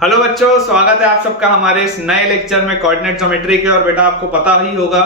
Hello बच्चों, स्वागत है आप सबका हमारे इस नए लेक्चर में कोऑर्डिनेट ज्योमेट्री के। और बेटा आपको पता ही होगा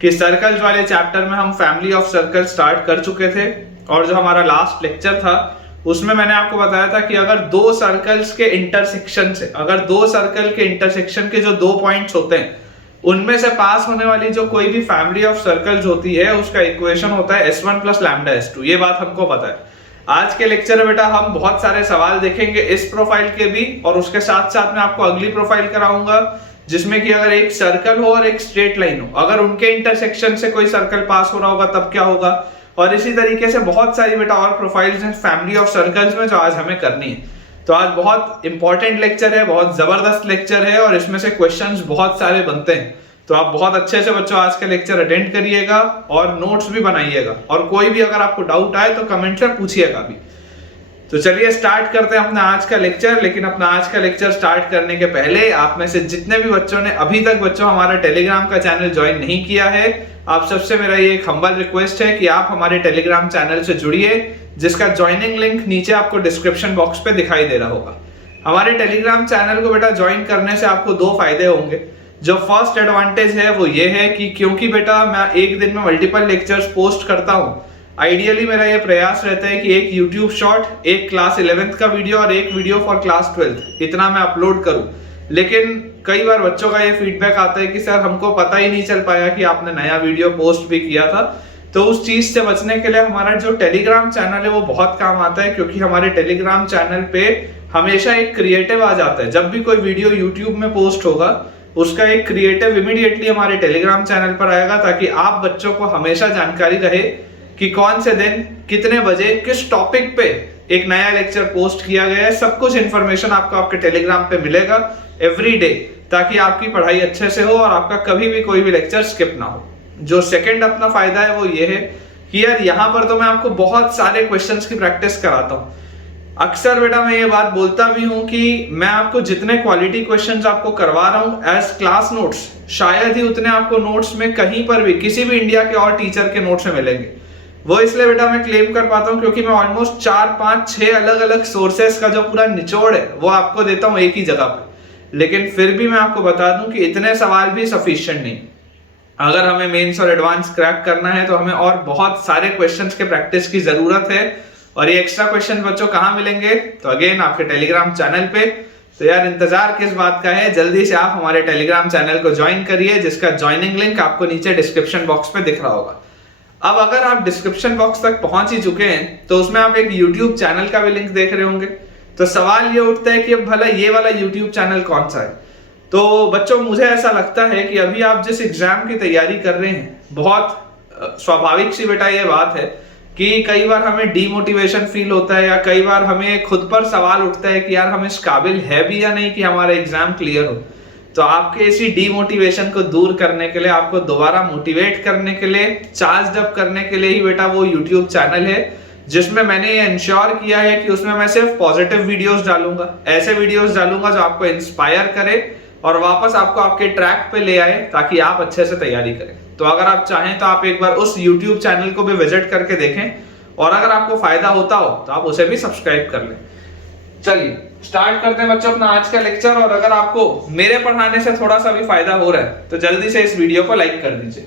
कि सर्कल्स वाले चैप्टर में हम फैमिली ऑफ सर्कल स्टार्ट कर चुके थे। और जो हमारा लास्ट लेक्चर था उसमें मैंने आपको बताया था कि अगर दो सर्कल्स के इंटरसेक्शन से, अगर दो सर्कल के इंटरसेक्शन के जो दो पॉइंट्स होते हैं उनमें से पास होने वाली जो कोई भी फैमिली ऑफ सर्कल्स होती है उसका इक्वेशन होता है S1 प्लस लैम्डा S2। ये बात हमको पता है। आज के लेक्चर में बेटा हम बहुत सारे सवाल देखेंगे इस प्रोफाइल के भी, और उसके साथ साथ मैं आपको अगली प्रोफाइल कराऊंगा जिसमें कि अगर एक सर्कल हो और एक स्ट्रेट लाइन हो, अगर उनके इंटरसेक्शन से कोई सर्कल पास हो रहा होगा तब क्या होगा। और इसी तरीके से बहुत सारी बेटा और प्रोफाइल्स हैं फैमिली ऑफ सर्कल्स में जो आज हमें करनी है। तो आज बहुत इंपॉर्टेंट लेक्चर है, बहुत जबरदस्त लेक्चर है और इसमें से क्वेश्चंस बहुत सारे बनते हैं। तो आप बहुत अच्छे से बच्चों आज का लेक्चर अटेंड करिएगा और नोट्स भी बनाइएगा, और कोई भी अगर आपको डाउट आए तो कमेंट में पूछिएगा भी। तो चलिए स्टार्ट करते हैं अपना आज का लेक्चर। लेकिन अपना आज का लेक्चर स्टार्ट करने के पहले आप में से जितने भी बच्चों ने अभी तक बच्चों हमारा टेलीग्राम का चैनल ज्वाइन नहीं किया है, आप सबसे मेरा ये एक हम्बल रिक्वेस्ट है कि आप हमारे टेलीग्राम चैनल से जुड़िए, जिसका ज्वाइनिंग लिंक नीचे आपको डिस्क्रिप्शन बॉक्स पे दिखाई दे रहा होगा। हमारे टेलीग्राम चैनल को बेटा ज्वाइन करने से आपको दो फायदे होंगे। जो फर्स्ट एडवांटेज है वो ये है कि क्योंकि बेटा मैं एक दिन में मल्टीपल लेक्चर्स पोस्ट करता हूँ, आइडियली मेरा ये प्रयास रहता है कि एक यूट्यूब शॉर्ट, एक क्लास 11th का वीडियो और एक वीडियो फॉर क्लास 12th, इतना मैं अपलोड करूं। लेकिन कई बार बच्चों का ये फीडबैक आता है कि सर हमको पता ही नहीं चल पाया कि आपने नया वीडियो पोस्ट भी किया था। तो उस चीज से बचने के लिए हमारा जो टेलीग्राम चैनल है वो बहुत काम आता है, क्योंकि हमारे टेलीग्राम चैनल पे हमेशा एक क्रिएटिव आ जाता है। जब भी कोई वीडियो यूट्यूब में पोस्ट होगा उसका एक क्रिएटिव इमीडिएटली हमारे टेलीग्राम चैनल पर आएगा, ताकि आप बच्चों को हमेशा जानकारी रहे कि कौन से दिन कितने बजे किस टॉपिक पे एक नया लेक्चर पोस्ट किया गया है। सब कुछ इंफॉर्मेशन आपको आपके टेलीग्राम पे मिलेगा एवरी डे, ताकि आपकी पढ़ाई अच्छे से हो और आपका कभी भी कोई भी लेक्चर स्किप ना हो। जो सेकंड अपना फायदा है वो ये है कि यार यहाँ पर तो मैं आपको बहुत सारे क्वेश्चंस की प्रैक्टिस कराता हूँ। अक्सर बेटा मैं ये बात बोलता भी हूँ कि मैं आपको जितने क्वालिटी क्वेश्चंस आपको करवा रहा हूँ एज क्लास नोट्स, शायद ही उतने आपको नोट्स में कहीं पर भी किसी भी इंडिया के और टीचर के नोट्स में मिलेंगे। वो इसलिए बेटा मैं क्लेम कर पाता हूँ क्योंकि मैं ऑलमोस्ट 4, 5, 6 अलग अलग सोर्सेस का जो पूरा निचोड़ है वो आपको देता हूँ एक ही जगह पे। लेकिन फिर भी मैं आपको बता दूं कि इतने सवाल भी सफिशिएंट नहीं। अगर हमें मेंस और एडवांस क्रैक करना है तो हमें और बहुत सारे क्वेश्चंस के प्रैक्टिस की जरूरत है। और ये एक्स्ट्रा क्वेश्चन बच्चों कहाँ मिलेंगे? तो अगेन आपके टेलीग्राम चैनल पे। तो यार इंतजार किस बात का है, जल्दी से आप हमारे टेलीग्राम चैनल को ज्वाइन करिए, जिसका ज्वाइनिंग लिंक आपको नीचे डिस्क्रिप्शन बॉक्स पे दिख रहा होगा। अब अगर आप डिस्क्रिप्शन बॉक्स तक पहुंच ही चुके हैं तो उसमें आप एक यूट्यूब चैनल का भी लिंक देख रहे होंगे। तो सवाल ये उठता है कि अब भला ये वाला यूट्यूब चैनल कौन सा है? तो बच्चों मुझे ऐसा लगता है कि अभी आप जिस एग्जाम की तैयारी कर रहे हैं, बहुत स्वाभाविक सी बेटा ये बात है कि कई बार हमें डीमोटिवेशन फील होता है, या कई बार हमें खुद पर सवाल उठता है कि यार हम इस काबिल है भी या नहीं कि हमारा एग्जाम क्लियर हो। तो आपके इसी डीमोटिवेशन को दूर करने के लिए, आपको दोबारा मोटिवेट करने के लिए, चार्ज अप करने के लिए ही बेटा वो यूट्यूब चैनल है जिसमें मैंने ये इंश्योर किया है कि उसमें मैं सिर्फ पॉजिटिव वीडियोस डालूंगा, ऐसे वीडियोस डालूंगा जो आपको इंस्पायर करे और वापस आपको आपके ट्रैक पे ले आए, ताकि आप अच्छे से तैयारी करें। तो अगर आप चाहें तो आप एक बार उस YouTube चैनल को भी विजिट करके देखें, और अगर आपको फायदा होता हो तो आप उसे भी सब्सक्राइब कर लें। चलिए स्टार्ट करते हैं बच्चों अपना आज का लेक्चर। और अगर आपको मेरे पढ़ाने से थोड़ा सा भी फायदा हो रहा है तो जल्दी से इस वीडियो को लाइक कर दीजिए।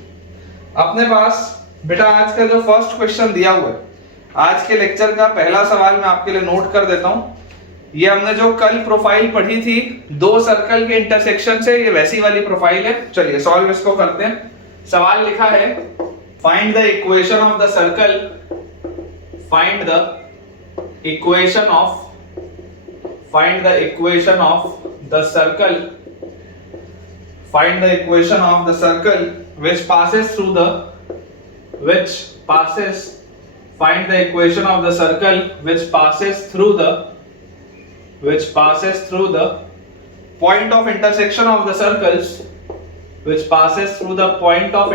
अपने पास बेटा आज का जो फर्स्ट क्वेश्चन दिया हुआ है, आज के लेक्चर का पहला सवाल मैं आपके लिए नोट कर देता हूं। ये हमने जो कल प्रोफाइल पढ़ी थी दो सर्कल के इंटरसेक्शन से, ये वैसी वाली प्रोफाइल है। चलिए सॉल्व इसको करते हैं। सवाल लिखा है find the equation of the circle, find the equation of find the equation of the circle, find the equation of the circle which passes through the find the equation of the circle which passes through the point of intersection of the circles, which passes through the point of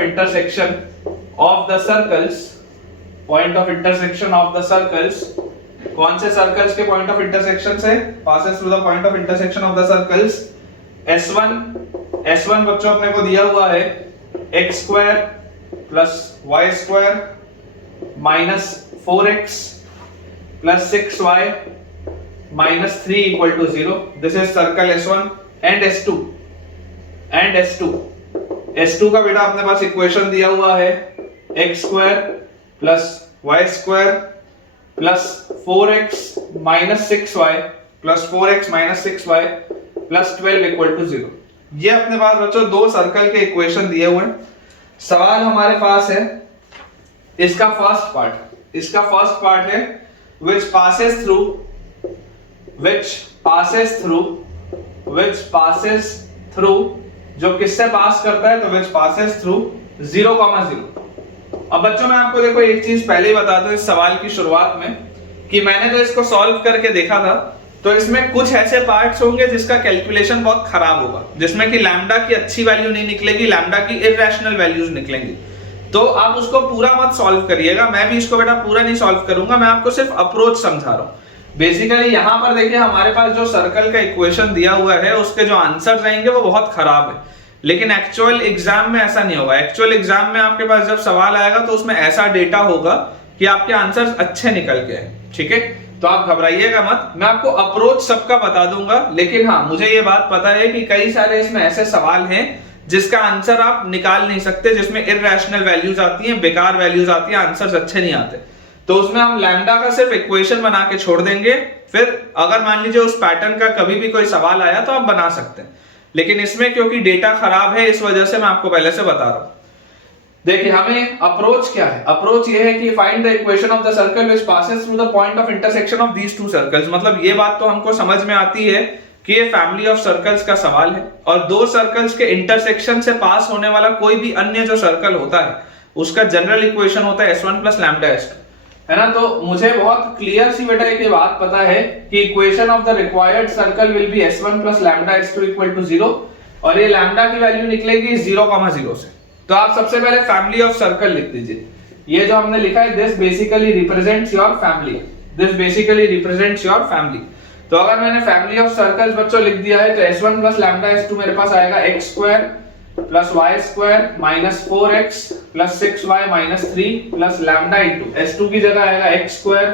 intersection of the circles, point of intersection of the circles. कौन से circles के point of intersection से? Passes through the point of intersection of the circles. S1 बच्चों अपने को दिया हुआ है x² + y² - 4x + 6y minus 3 equal to 0. This is circle S1 and S2 and S2. S2 का बेटा अपने पास इक्वेशन दिया हुआ है x square plus y square plus 4x minus 6y plus 4x minus 6y plus 12 equal to 0. ये अपने पास बच्चों दो सर्कल के इक्वेशन दिए हुए हैं. सवाल हमारे पास है इसका फर्स्ट पार्ट है which passes through जो किससे पास करता है तो which passes through 0, 0. अब बच्चों मैं आपको देखो एक चीज पहले ही बता दूं इस सवाल की शुरुआत में कि मैंने तो इसको सॉल्व करके देखा था, तो इसमें कुछ ऐसे पार्ट्स होंगे जिसका कैलकुलेशन बहुत खराब होगा, जिसमें कि लैम्डा की अच्छी वैल्यू नहीं निकलेगी, लैम्डा की इररेशनल वैल्यूज निकलेंगी. तो आप उसको पूरा मत सॉल्व करिएगा, मैं भी इसको बेटा पूरा नहीं सॉल्व करूंगा, मैं आपको सिर्फ अप्रोच समझा रहा हूं. बेसिकली यहां पर देखिए हमारे पास जो सर्कल का इक्वेशन दिया हुआ है उसके जो आंसर रहेंगे वो बहुत खराब है, लेकिन एक्चुअल एग्जाम में ऐसा नहीं होगा. एक्चुअल एग्जाम में आपके पास जब सवाल आएगा तो उसमें ऐसा डेटा होगा कि आपके आंसर्स अच्छे निकल के आए. ठीक है, तो आप घबराइएगा मत, मैं आपको अप्रोच सबका बता दूंगा. लेकिन हाँ, मुझे ये बात पता है कि कई सारे इसमें ऐसे सवाल हैं जिसका आंसर आप निकाल नहीं सकते, जिसमें इररेशनल वैल्यूज आती हैं, बेकार वैल्यूज आती हैं, आंसर्स अच्छे नहीं आते. तो उसमें हम लैम्डा का सिर्फ इक्वेशन बना के छोड़ देंगे, फिर अगर मान लीजिए उस पैटर्न का कभी भी कोई सवाल आया तो आप बना सकते हैं. लेकिन इसमें क्योंकि डेटा खराब है इस वजह से मैं आपको पहले से बता रहा हूं. देखिए हमें अप्रोच क्या है, अप्रोच ये है कि find the equation of the circle which passes through the point of intersection of these two circles. मतलब ये बात तो हमको समझ में आती है कि ये फैमिली ऑफ सर्कल्स का सवाल है और दो सर्कल्स के इंटरसेक्शन से पास होने वाला कोई भी अन्य जो सर्कल होता है उसका जनरल इक्वेशन होता है S1 प्लस लैम्डा S2, है ना. तो मुझे बहुत क्लियर सी बेटा एक बात पता है कि equation of the required circle will be S1 plus lambda S2 equal to 0 और ये लैम्डा की वैल्यू निकलेगी 0, 0 से. तो आप सबसे पहले फैमिली ऑफ सर्कल लिख दीजिए. ये जो हमने लिखा है this basically represents your family, this basically represents your family. तो अगर मैंने फैमिली ऑफ सर्कल्स बच्चों लिख दिया है तो S1 प्लस लैम्डा S2 मेरे पास आएगा x square plus y square minus 4x plus 6y minus 3 plus lambda into S2 की जगह आएगा x square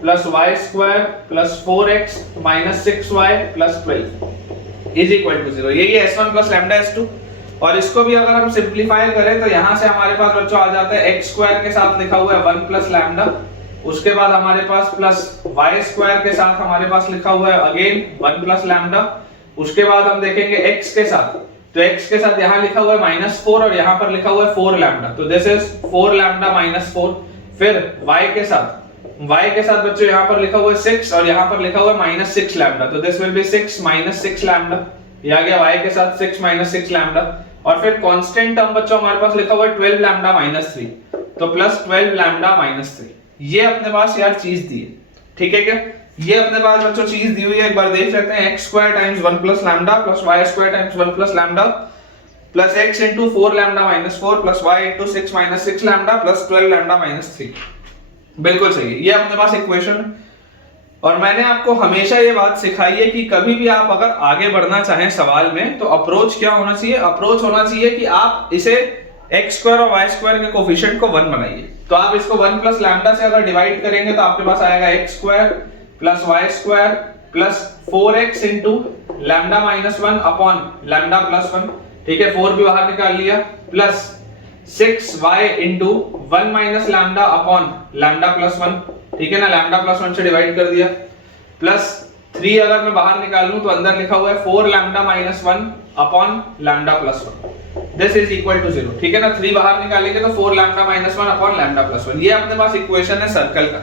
plus y square plus 4x minus 6y plus 12 is equal to 0. यही है S1 plus lambda S2. और इसको भी अगर हम सिंप्लीफाई करें तो यहां से हमारे पास बच्चों आ जाता है x स्क्वायर के साथ लिखा हुआ है 1 प्लस लैम्डा, उसके बाद हमारे पास प्लस y स्क्वायर के साथ हमारे पास लिखा हुआ है अगेन 1 प्लस लैम्डा, उसके बाद हम देखेंगे x के साथ, तो x के साथ यहां लिखा हुआ है माइनस 4 और यहां पर लिखा हुआ है 4 लैम्डा, तो दिस इज 4 लैम्डा माइनस 4. फिर y के साथ बच्चों यहां पर लिखा हुआ है 6 और यहां पर लिखा हुआ है माइनस 6 लैम्डा, तो this will B 6 minus 6 lambda. ये आ गया y के साथ 6 माइनस 6 लैम्डा. और फिर कांस्टेंट टर्म बच्चों हमारे पास लिखा हुआ है 12 लैम्डा माइनस 3, तो प्लस 12 लैम्डा माइनस 3. ये अपने पास यार चीज दी है, ठीक है क्या. ये अपने पास बच्चों चीज दी हुई है, एक बार देख लेते हैं. x square times 1 plus lambda plus y square times 1 plus lambda plus x into 4 lambda minus 4 plus y into 6 minus 6 lambda plus 12 lambda minus 3. बिल्कुल सही है, ये अपने पास इक्वेशन. और मैंने आपको हमेशा ये बात सिखाई है कि कभी भी आप अगर आगे बढ़ना चाहें सवाल में तो अप्रोच क्या होना चाहिए, अप्रोच होना चाहिए कि आप इसे x स्क्वायर और y स्क्वायर के कोफिशिएंट को 1 बनाइए. तो आप इसको 1 प्लस लैम्डा से अगर डिवाइड करेंगे तो आपके पास आएगा x square plus y square plus 4x into lambda minus 1 upon lambda plus 1. ठीक है, 4 भी बाहर निकाल लिया plus 6y into 1 minus lambda upon lambda plus 1. ठीक है ना, लैम्डा प्लस 1 से डिवाइड कर दिया प्लस 3 अगर मैं बाहर निकाल लूं तो अंदर लिखा हुआ है 4 lambda minus 1 upon lambda plus 1. This is equal to 0. ठीक है ना, 3 बाहर निकालेंगे तो 4 lambda minus 1 upon lambda plus 1. ये अपने पास इक्वेशन है सर्कल का.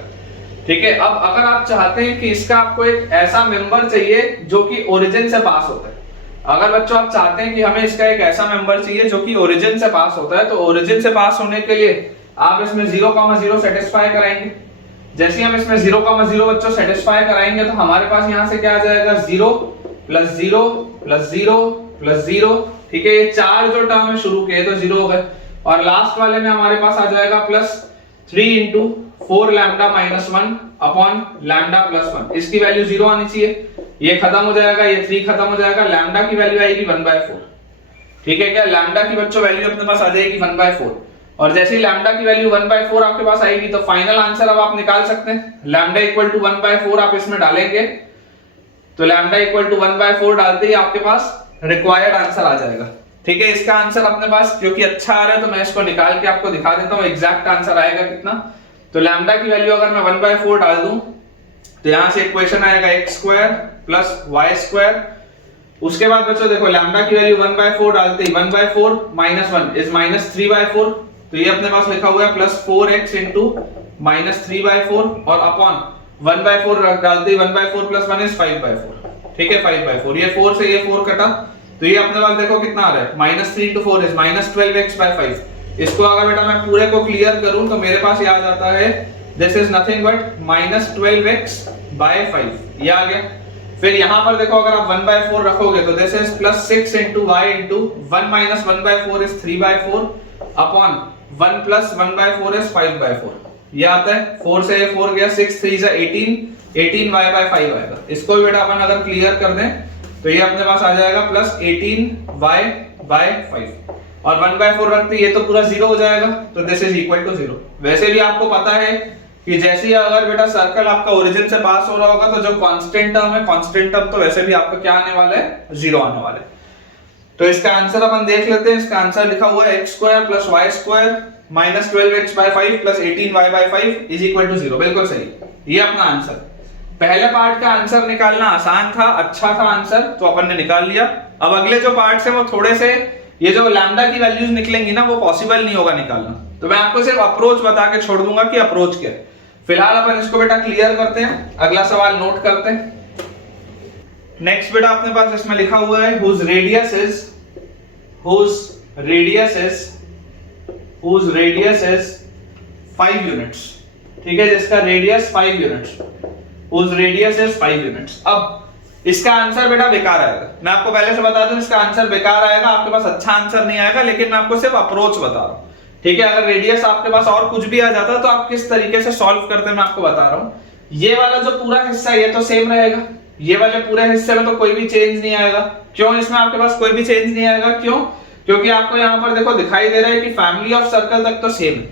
ठीक है, अब अगर आप चाहते हैं कि इसका आपको एक ऐसा मेंबर चाहिए जो कि ओरिजिन से पास होता है, अगर बच्चों आप चाहते हैं कि हमें इसका एक ऐसा मेंबर चाहिए जो कि ओरिजिन से पास होता है, तो ओरिजिन से पास होने के लिए आप इसमें 0,0 सेटिस्फाई कराएंगे. जैसे हम इसमें 0,0 बच्चों सेटिस्फाई कराएंगे तो हमारे पास यहां से क्या आ जाएगा 0 प्लस 0 प्लस 0 प्लस 0. ठीक है, ये 4 जो टर्म है शुरू के तो 0 हो गए और लास्ट वाले में हमारे पास आ जाएगा plus 3 into 4 lambda minus 1 upon lambda plus 1. इसकी वैल्यू 0 आनी चाहिए, ये खत्म हो जाएगा, ये 3 खत्म हो जाएगा, लैम्डा की वैल्यू आएगी 1/4. ठीक है क्या, लैम्डा की बच्चों वैल्यू अपने पास आ जाएगी 1/4 और जैसे ही लैम्डा की वैल्यू 1/4 आपके पास आएगी तो फाइनल आंसर अब आप निकाल सकते हैं. लैम्डा इक्वल टू 1/4 आप इसमें डालेंगे तो लैम्डा इक्वल टू 1/4 डालते ही आपके पास रिक्वायर्ड आंसर आ जाएगा। ठीक है, इसका आंसर अपने पास क्योंकि अच्छा आ रहा है तो मैं इसको निकाल के आपको दिखा देता हूँ एग्जैक्ट आंसर आएगा कितना। तो लैम्डा की वैल्यू अगर मैं 1/4 डाल दूं तो यहां से इक्वेशन आएगा x² + y²। उसके बाद बच्चों देखो लैम्डा की वैल्यू 1/4 डालते ही 1/4 - 1 इज -3/4, तो ये अपने पास लिखा हुआ है +4x - 3/4 और अपॉन 1/4 डालते ही 1/4 + 1 इज 5/4। ठीक है, 5/4, ये 4 से ये 4 कटा तो ये अपने पास देखो कितना आ रहा है -3 × 4 इज -12x/5। इसको अगर बेटा मैं पूरे को क्लियर करूं तो मेरे पास ये आ जाता है this is nothing but -12x/5, ये आ गया। फिर यहां पर देखो अगर आप 1/4 रखोगे तो this is +6 × y × 1 - 1/4 is 3/4 upon 1 + 1/4 is 5/4, ये आता है। 4 से ये 4 गया, 6 3 is 18y/5 आएगा। इसको भी बेटा अपन अगर क्लियर कर दें तो ये अपने पास आ जाएगा +18y/5 और 1/4 रखते ये तो पूरा 0 हो जाएगा, तो दिस इज इक्वल टू 0। वैसे भी आपको पता है कि जैसे ही अगर बेटा सर्कल आपका ओरिजिन से पास हो रहा होगा तो जो कांस्टेंट टर्म है, कांस्टेंट टर्म तो वैसे भी आपका क्या आने वाला है, 0 आने वाला है। तो इसका आंसर अपन देख लेते हैं। इसका आंसर लिखा हुआ है x² + y² - 12x/5 + 18y/5 is equal to 0। बिल्कुल सही, ये अपना आंसर। पहले पार्ट का आंसर निकालना आसान था, अच्छा था आंसर, तो अपन ने निकाल लिया। अब अगले जो पार्ट्स है वो थोड़े से, ये जो लैम्डा की वैल्यूज निकलेंगी ना वो पॉसिबल नहीं होगा निकालना, तो मैं आपको सिर्फ अप्रोच बता के छोड़ दूंगा कि अप्रोच क्या है। फिलहाल अपन इसको बेटा क्लियर करते हैं, अगला सवाल नोट करते हैं। नेक्स्ट बेटा अपने पास इसमें लिखा हुआ है whose radius is 5 यूनिट्स। ठीक है, जिसका radius 5 units, whose radius is 5 units. अब इसका आंसर बेटा बेकार आएगा, मैं आपको पहले से बता दूं इसका आंसर बेकार आएगा, आपके पास अच्छा आंसर नहीं आएगा, लेकिन मैं आपको सिर्फ अप्रोच बता रहा हूं। ठीक है, अगर रेडियस आपके पास और कुछ भी आ जाता तो आप किस तरीके से सॉल्व करते मैं आपको बता रहा हूं। ये वाला जो पूरा हिस्सा है ये तो सेम रहेगा, ये वाले पूरे हिस्से में तो कोई भी चेंज नहीं आएगा। क्यों इसमें आपके पास कोई भी चेंज नहीं आएगा? क्यों? क्योंकि आपको यहाँ पर देखो दिखाई दे रहा है कि फैमिली ऑफ सर्कल तक तो सेम है।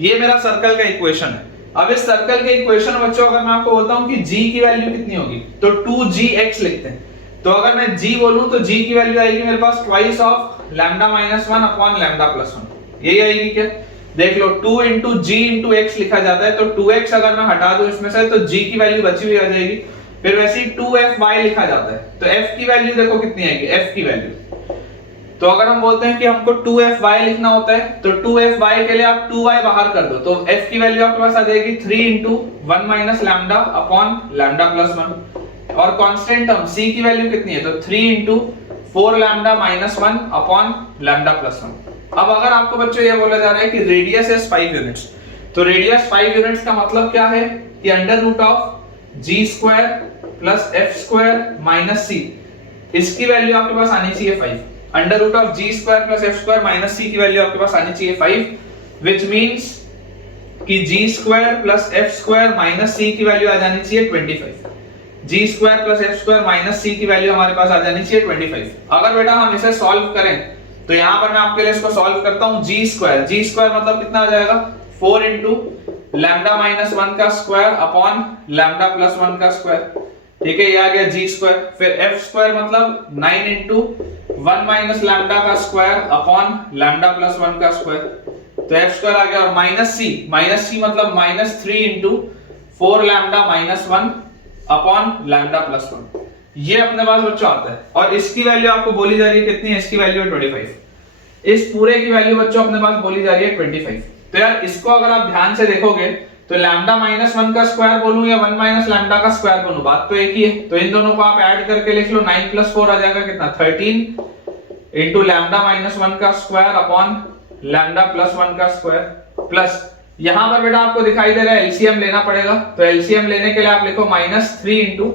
ये मेरा सर्कल का इक्वेशन है। अब इस सर्कल के इक्वेशन बच्चों अगर मैं आपको बोलता हूं कि g की वैल्यू कितनी होगी तो 2gx लिखते हैं। तो अगर मैं g बोलूं तो g की वैल्यू आएगी मेरे पास twice of lambda - 1 upon lambda + 1, यही आएगी क्या? देख लो 2 × g × x लिखा जाता है, तो 2x अगर मैं हटा दूं इसमें से तो g की वैल्यू बची हुई आ जाएगी। फिर वैसे ही 2fy लिखा जाता है, तो f की वैल्यू देखो कितनी आएगी, f की वैल्यू। तो अगर हम बोलते हैं कि हमको 2fy लिखना होता है तो 2fy के लिए आप 2y बाहर कर दो, तो f की वैल्यू आपके पास आ जाएगी 3 × 1 - लैम्डा अपॉन लैम्डा + 1। और कांस्टेंट टर्म c की वैल्यू कितनी है, तो 3 × 4 लैम्डा - 1 अपॉन लैम्डा + 1। अब अगर आपको बच्चों ये बोला जा रहा है कि रेडियस इज 5 यूनिट्स, तो रेडियस 5 यूनिट्स का मतलब क्या है कि √g² + f² - c, इसकी वैल्यू आपके पास आनी चाहिए 5। √g² + f² - c की वैल्यू आपके पास आनी चाहिए 5, which means कि g² + f² - c की वैल्यू आ जानी चाहिए 25। g² + f² - c की वैल्यू हमारे पास आ जानी चाहिए 25। अगर बेटा हम इसे सॉल्व करें तो यहां पर मैं आपके लिए इसको सॉल्व करता हूं। g² मतलब कितना आ जाएगा, 4 × लैम्डा - 1 का स्क्वायर अपॉन लैम्डा + 1 का स्क्वायर। ठीक है, ये आ गया g²। फिर f² मतलब 9 × 1 - लैम्डा का स्क्वायर अपॉन लैम्डा + 1 का स्क्वायर, तो f² आ गया। और -c मतलब -3 × 4 लैम्डा - 1 अपॉन लैम्डा + 1, ये अपने पास बच्चों आता है। और इसकी वैल्यू आपको बोली जा रही है कितनी है, इसकी वैल्यू है 25। इस पूरे की वैल्यू बच्चों अपने पास बोली जा रही है 25। तो यार इसको अगर आप ध्यान से देखोगे तो लैम्डा - 1 का स्क्वायर बोलूं या 1 - लैम्डा का स्क्वायर बोलूं, बात तो एक ही है। तो इन दोनों को आप ऐड करके लिख लो, 9 + 4 आ जाएगा कितना, 13 × लैम्डा - 1 का स्क्वायर अपॉन लैम्डा + 1 का स्क्वायर। प्लस यहां पर बेटा आपको दिखाई दे रहा है एलसीएम लेना पड़ेगा, तो एलसीएम लेने के लिए आप लिखो -3 ×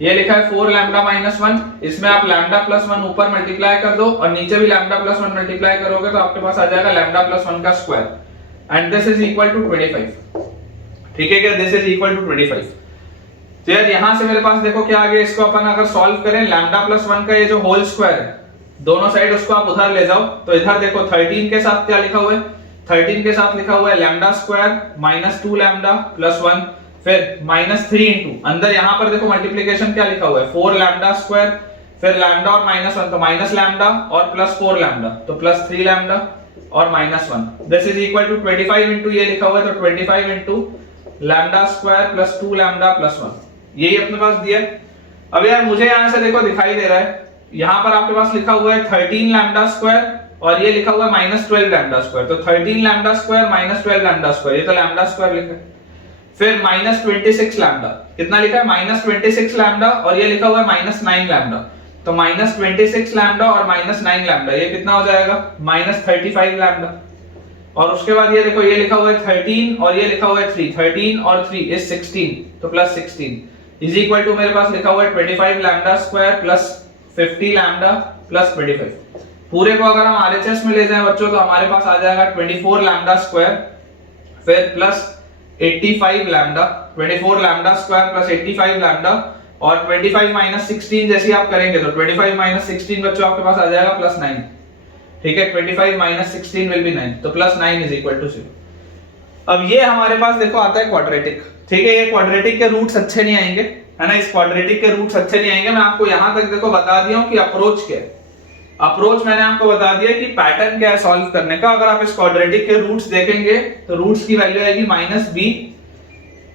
ये लिखा है 4 लैम्डा - 1, इसमें आप लैम्डा + 1 ऊपर मल्टीप्लाई कर दो और नीचे भी लैम्डा + 1 मल्टीप्लाई करोगे तो आपके पास आ जाएगा लैम्डा + 1 का square, and this is equal to 25। ठीक है क्या, दिस इज इक्वल टू 25। तो यार यहां से मेरे पास देखो क्या आ गया, इसको अपन अगर सॉल्व करें लैम्डा + 1 का ये जो होल स्क्वायर है दोनों साइड उसको आप उधर ले जाओ, तो इधर देखो 13 के साथ क्या लिखा हुआ है, 13 के साथ लिखा हुआ है लैम्डा स्क्वायर -2 लैम्डा + 1। फिर माइनस 3 इंटू अंदर यहाँ पर देखो मल्टीप्लीकेशन क्या लिखा हुआ है 4 लैम्डा स्क्वायर, फिर लैम्डा और माइनस 1 तो माइनस लैम्डा और प्लस 4 लैम्डा तो प्लस 3 लैम्डा और minus 1 this is equal to 25 into ये लिखा हुआ है तो 25 into lambda square plus 2 lambda plus 1 यही अपने पास दिया है। अब यार मुझे यहाँ से देखो दिखाई दे रहा है यहाँ पर आपके पास लिखा हुआ है 13 लैम्डा स्क्वायर और ये लिखा हुआ है माइनस 12 लैम्डा स्क्वायर तो 13 lambda square minus 12 lambda square ये तो लैम्डा स्क्वायर लिखा है। फिर माइनस 26 लैम्डा कितना लिखा है माइनस 26 लैम्डा और ये लिखा हुआ है माइनस 9 लैम्डा तो माइनस 26 लैम्डा और माइनस 9 लैम्डा ये कितना हो जाएगा माइनस 35 लैम्डा। और उसके बाद ये देखो ये लिखा हुआ है 13 और ये लिखा हुआ है 3 13 और 3 इज 16 तो प्लस 16 इज इक्वल टू मेरे पास लिखा हुआ है 25 lambda square plus 50 lambda plus 25 पूरे को अगर हम आरएचएस में ले जाएं बच्चों तो हमारे पास आ जाएगा 24 लैम्डा स्क्वायर फिर plus 85 lambda 24 lambda square plus 85 lambda और 25 माइनस 16 जैसे आप करेंगे तो 25 माइनस 16 बच्चों आपके पास आ जाएगा प्लस 9 ठीक है 25 माइनस 16 विल बी 9 तो प्लस 9 इज इक्वल टू 0। अब ये हमारे पास देखो आता है क्वाड्रेटिक ठीक है ये क्वाड्रेटिक के रूट्स अच्छे नहीं आएंगे है ना इस क्वाड्रेटिक के रूट्स अच्छे नहीं आएंगे। मैं आपको यहां तक देखो बता दिया हूं कि अप्रोच क्या है। अप्रोच मैंने आपको बता दिया कि पैटर्न क्या है सॉल्व करने का। अगर आप इस क्वाड्रेटिक के रूट्स देखेंगे तो रूट्स की वैल्यू आएगी minus B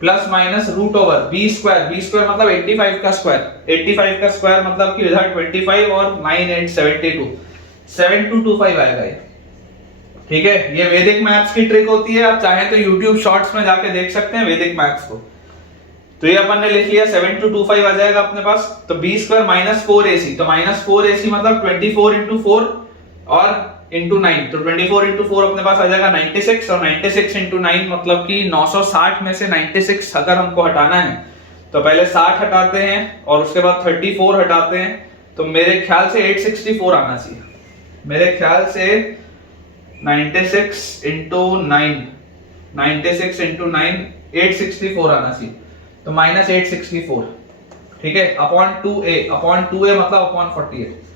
plus minus root over B square मतलब 85 का स्क्वायर 85 का स्क्वायर मतलब कि इधर 25 और 9 8 72 7225 आएगा ये ठीक है। ये वैदिक मैथ्स की ट्रिक होती है आप चाहें तो YouTube शॉर्ट्स में जाके देख सकते हैं वैदिक मैथ्स को। तो ये अपन ने लिख लिया 7225 आ जाएगा अपने पास तो बी स्क्वायर माइनस 4ac तो माइनस 4ac मतलब 24 इंटू 4 और इंटू 9 तो 24 इंटू 4 अपने पास आ जाएगा 96 और 96 इंटू 9 मतलब कि 960 में से 96 अगर हमको हटाना है तो पहले 60 हटाते हैं और उसके बाद 34 हटाते हैं तो मेरे ख्याल से 864 आना चाहिए मेरे ख्याल से 96 इंटू 9 96 इंटू 9 864 आना चाहिए तो माइनस 864 ठीक है अपॉन 2a मतलब अपॉन 48।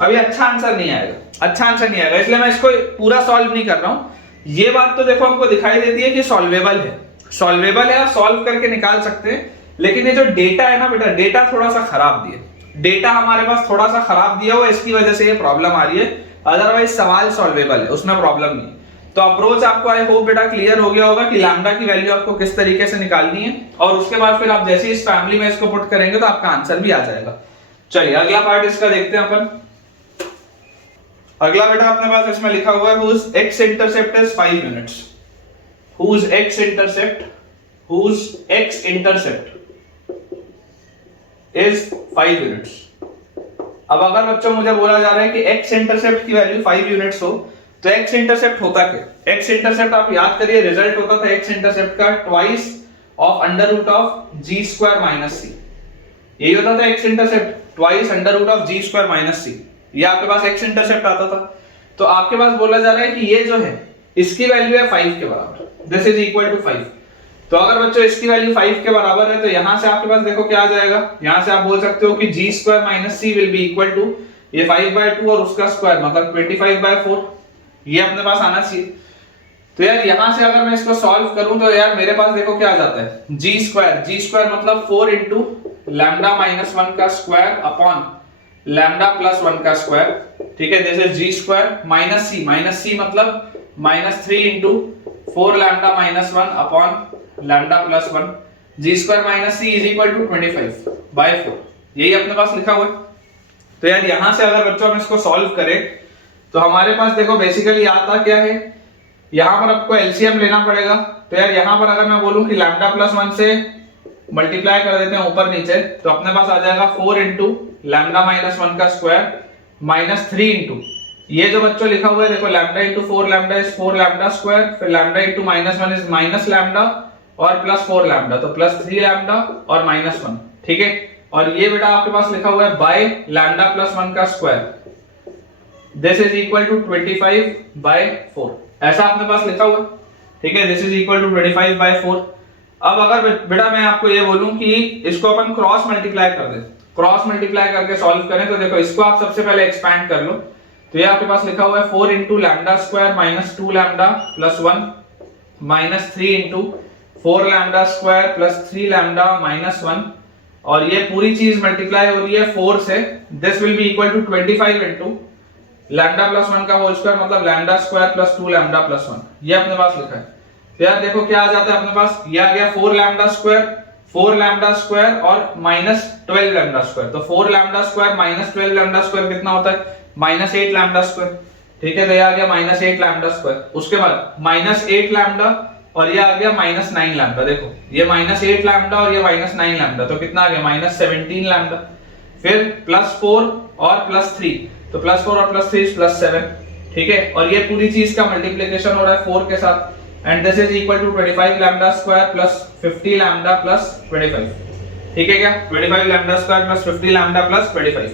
अभी अच्छा आंसर नहीं आएगा इसलिए मैं इसको पूरा सॉल्व नहीं कर रहा हूं। ये बात तो देखो हमको दिखाई देती है कि सॉल्वेबल है आप सॉल्व करके निकाल सकते हैं लेकिन ये जो डेटा है ना बेटा डेटा थोड़ा सा खराब दिया डेटा हमारे पास थोड़ा सा खराब दिया हुआ इसकी वजह से ये प्रॉब्लम आ रही है अदरवाइज सवाल सॉल्वेबल है उसमें प्रॉब्लम नहीं। तो अप्रोच आपको आई होप बेटा क्लियर हो गया होगा कि लैम्डा की वैल्यू आपको किस तरीके से निकालनी है और उसके बाद फिर आप जैसे इस फैमिली में इसको पुट करेंगे तो आपका आंसर भी आ जाएगा। चलिए अगला पार्ट इसका देखते हैं अपन। अगला बेटा अपने पास इसमें लिखा हुआ है whose x intercept is 5 units whose x intercept is 5 units। अब अगर बच्चों मुझे बोला जा रहा है कि x इंटरसेप्ट की वैल्यू 5 यूनिट्स हो तो x इंटरसेप्ट होता क्या x इंटरसेप्ट आप याद करिए रिजल्ट होता था x इंटरसेप्ट का twice of under root of g square minus c यही होता था x intercept twice under root of g square minus c ये आपके पास x इंटरसेप्ट आता था। तो आपके पास बोला जा रहा है कि ये जो है इसकी वैल्यू है 5 के बराबर दिस इज इक्वल टू 5। तो अगर बच्चों इसकी वैल्यू 5 के बराबर है तो यहां से आपके पास देखो क्या आ जाएगा यहां से आप बोल सकते हो कि g square minus c will be equal to ये 5/2 और उसका स्क्वायर मतलब 25/4 ये अपने पास आना चाहिए। तो यार यहां से अगर मैं इसको सॉल्व करूं तो यार मेरे पास देखो क्या आ जाता है g स्क्वायर मतलब 4 इंटू लैम्डा माइनस 1 का स्क्वायर अपॉन लैम्डा प्लस 1 का स्क्वायर ठीक है this is g square minus c मतलब minus 3 into 4 lambda minus 1 upon lambda plus 1 g square minus c is equal to 25/4 यही अपने पास लिखा हुआ है। तो यार यहां से अगर बच्चों हम इसको सॉल्व करें तो हमारे पास देखो बेसिकली आता क्या है यहां पर आपको एलसीएम लेना पड़ेगा। तो यार यहां पर अगर मैं बोलूं कि लैम्डा प्लस 1 से मल्टीप्लाई कर देते हैं ऊपर नीचे तो अपने पास आ जाएगा 4 इंटू लैम्डा माइनस 1 का स्क्वायर माइनस 3 इंटू ये जो बच्चों लिखा हुआ है देखो lambda into 4 lambda is 4 lambda square फिर lambda into minus 1 is minus lambda और प्लस 4 लैम्डा तो प्लस 3 लैम्डा और माइनस 1 ठीक है। और ये बेटा आपके पास लिखा हुआ है बाय लैम्डा प्लस 1 का square this is equal to 25/4 ऐसा अपने पास लिखा हुआ है ठीक है दिस इज इक्वल टू 25/4। अब अगर बेटा मैं आपको ये बोलूं कि इसको अपन क्रॉस मल्टीप्लाई कर दें क्रॉस मल्टीप्लाई करके सॉल्व करें तो देखो इसको आप सबसे पहले एक्सपैंड कर लो तो ये आपके पास लिखा हुआ है 4 into lambda square minus 2 lambda plus 1 minus 3 into 4 lambda square plus 3 lambda minus 1, और ये पूरी चीज मल्टीप्लाई हो रही है 4 से। This will be equal to 25 into lambda plus 1 का होल स्क्वायर मतलब lambda square plus 2 lambda plus 1, ये अपने पास लिखा है। तो यार देखो क्या आ जाता है अपने पास, ये आ गया 4 लैम्डा स्क्वायर और माइनस 12 लैम्डा स्क्वायर। तो 4 lambda square minus 12 lambda square कितना होता है, माइनस 8 लैम्डा स्क्वायर। ठीक है, तो ये आ गया माइनस 8 लैम्डा स्क्वायर। उसके बाद माइनस 8 लैम्डा और ये आ गया माइनस 9 लैम्डा। देखो ये माइनस 8 लैम्डा और ये माइनस 9 लैम्डा, तो कितना आ गया माइनस 17 लैम्डा। फिर प्लस 4 और प्लस 3, तो प्लस 4 और प्लस 3 प्लस 7। ठीक है, और ये पूरी चीज का मल्टीप्लिकेशन हो रहा है 4 के साथ, and this is equal to 25 lambda square plus 50 lambda plus 25। ठीक है क्या, 25 lambda square plus 50 lambda plus 25।